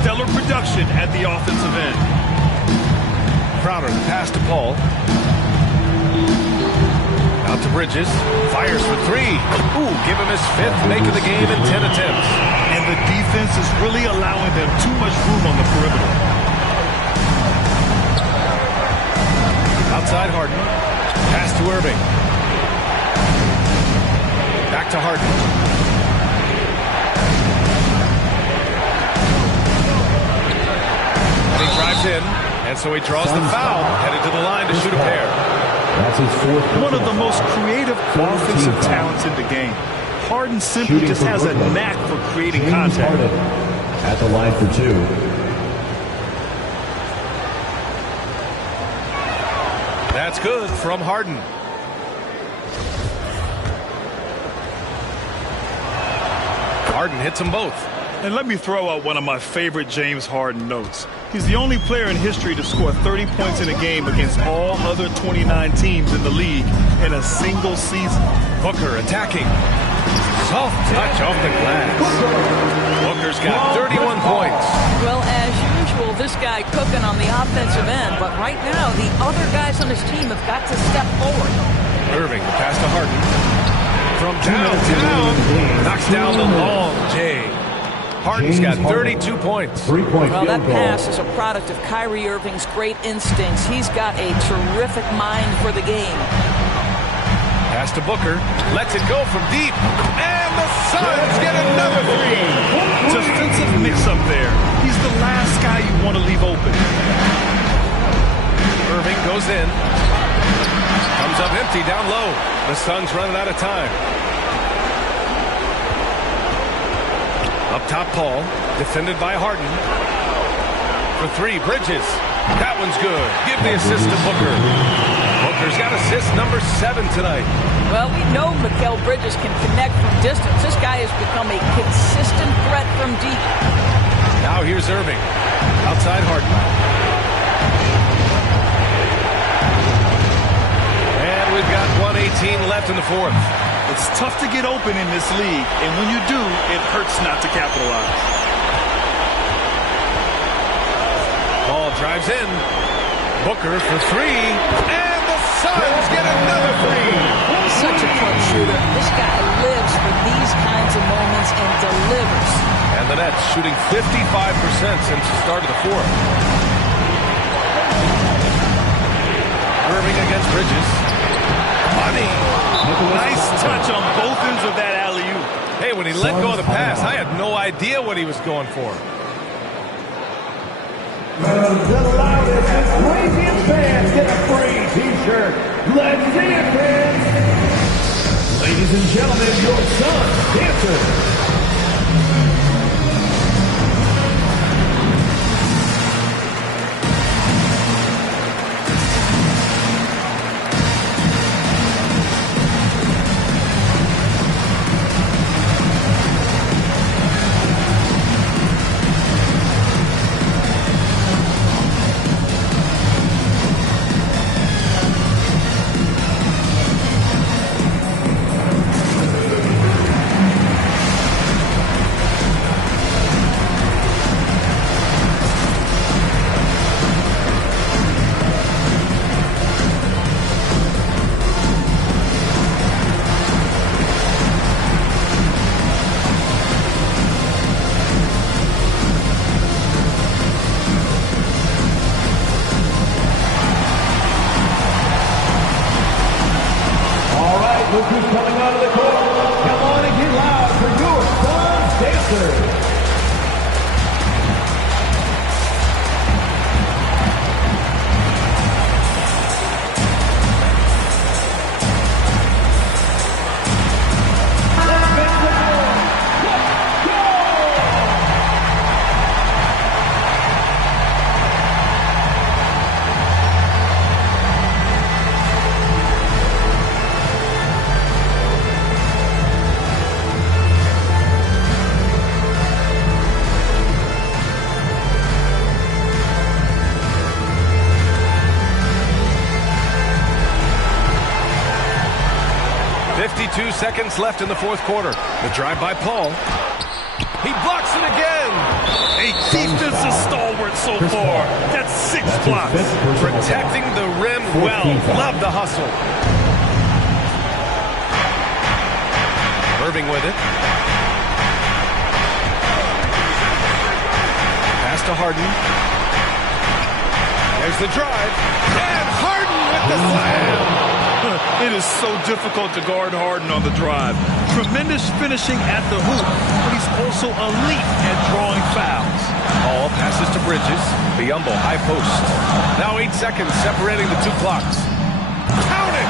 Stellar production at the offensive end. Crowder, the pass to Paul. Out to Bridges. Fires for three. Ooh, give him his fifth, making the game in 10 attempts. And the defense is really allowing them too much room on the perimeter. Outside Harden. Pass to Irving. Back to Harden. And he drives in, and so he draws the foul, headed to the line to shoot a pair. That's his fourth. One of the most creative offensive talents in the game. Harden simply just has a knack for creating contact. At the line for two. That's good from Harden. Harden hits them both. And let me throw out one of my favorite James Harden notes. He's the only player in history to score 30 points in a game against all other 29 teams in the league in a single season. Booker attacking. Soft touch off the glass. Booker's got 31 points. Well, as usual, this guy cooking on the offensive end, but right now the other guys on his team have got to step forward. Irving, the pass to Harden. From downtown, knocks down the long J. Harden's got 32 points. Well, that pass is a product of Kyrie Irving's great instincts. He's got a terrific mind for the game. Pass to Booker, lets it go from deep, and the Suns get another three. Defensive mix-up there. He's the last guy you want to leave open. Irving goes in. Comes up empty down low. The Suns running out of time. Up top, Paul. Defended by Harden. For three, Bridges. That one's good. Give the assist to Booker. Booker's got assist number 7 tonight. Well, we know Mikal Bridges can connect from distance. This guy has become a consistent threat from deep. Now here's Irving. Outside Harden. And we've got 1:18 left in the fourth. It's tough to get open in this league, and when you do, it hurts not to capitalize. Ball drives in. Booker for three, and the Suns get another three. Such a clutch shooter. This guy lives for these kinds of moments and delivers. And the Nets shooting 55% since the start of the fourth. Irving against Bridges. Money. Nice touch on both ends of that alley-oop. Hey, when he let go of the pass, I had no idea what he was going for. The loudest and craziest fans get a free T-shirt. Let's see it, fans. Ladies and gentlemen, your Suns dancer. Look who's coming out of the court. Come on and get loud for your Suns dancer. 52 seconds left in the fourth quarter. The drive by Paul. He blocks it again. A defensive stalwart so far. That's 6 blocks. Protecting the rim well. Love the hustle. Irving with it. Pass to Harden. There's the drive. And Harden with the slam. It is so difficult to guard Harden on the drive. Tremendous finishing at the hoop, but he's also elite at drawing fouls. All passes to Bridges. Biyombo, high post. Now 8 seconds separating the two clocks. Count it!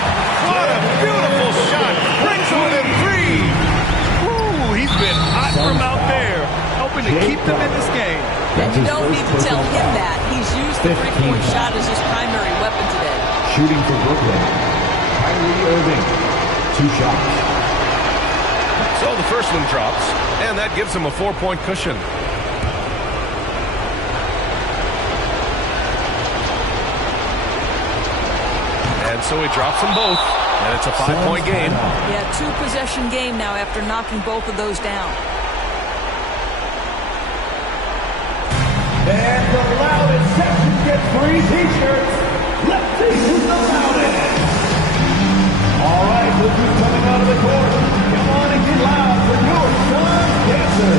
What a beautiful shot! Brings it within 3! Ooh, he's been hot from out there, helping to keep them in this game. And you don't need to tell him that. He's used the three-point shot as his primary weapon today. Shooting for Brooklyn. Kyrie Irving, 2 shots. So the first one drops, and that gives him a 4-point cushion. And so he drops them both, and it's a 5-point game. Yeah, 2-possession game now after knocking both of those down. And the loudest section gets free T-shirts. Let's who's the loudest. All right, this is coming out of the court. Come on and get loud for your son's dancer.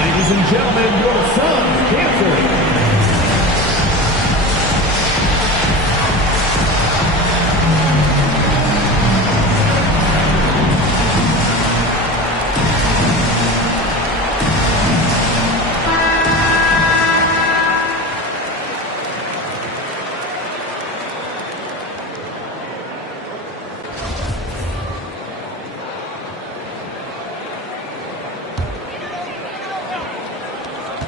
Ladies and gentlemen, your son's dancer.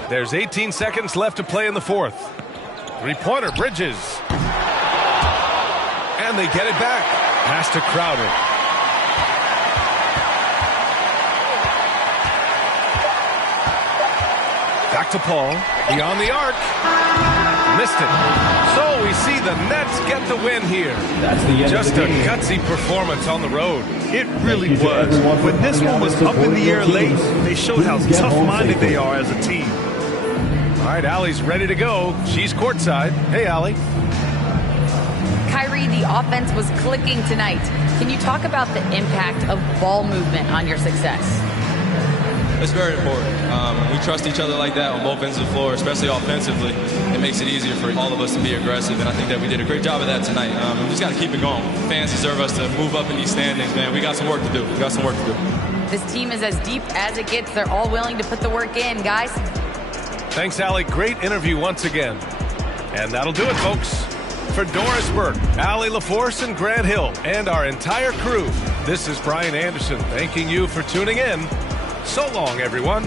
There's 18 seconds left to play in the fourth. Three-pointer, Bridges. And they get it back. Pass to Crowder. Back to Paul. Beyond the arc. Missed it. So we see the Nets get the win here. That's the end Just of the a game. gutsy performance on the road. It really was. When this one was up in the air late, they showed how tough-minded they are as a team. All right, Allie's ready to go. She's courtside. Hey, Allie. Kyrie, the offense was clicking tonight. Can you talk about the impact of ball movement on your success? It's very important. We trust each other like that on both ends of the floor, especially offensively. It makes it easier for all of us to be aggressive, and I think that we did a great job of that tonight. We just got to keep it going. Fans deserve us to move up in these standings, man. We got some work to do. We got some work to do. This team is as deep as it gets. They're all willing to put the work in, guys. Thanks, Allie. Great interview once again. And that'll do it, folks. For Doris Burke, Allie LaForce, and Grant Hill, and our entire crew, this is Brian Anderson thanking you for tuning in. So long, everyone.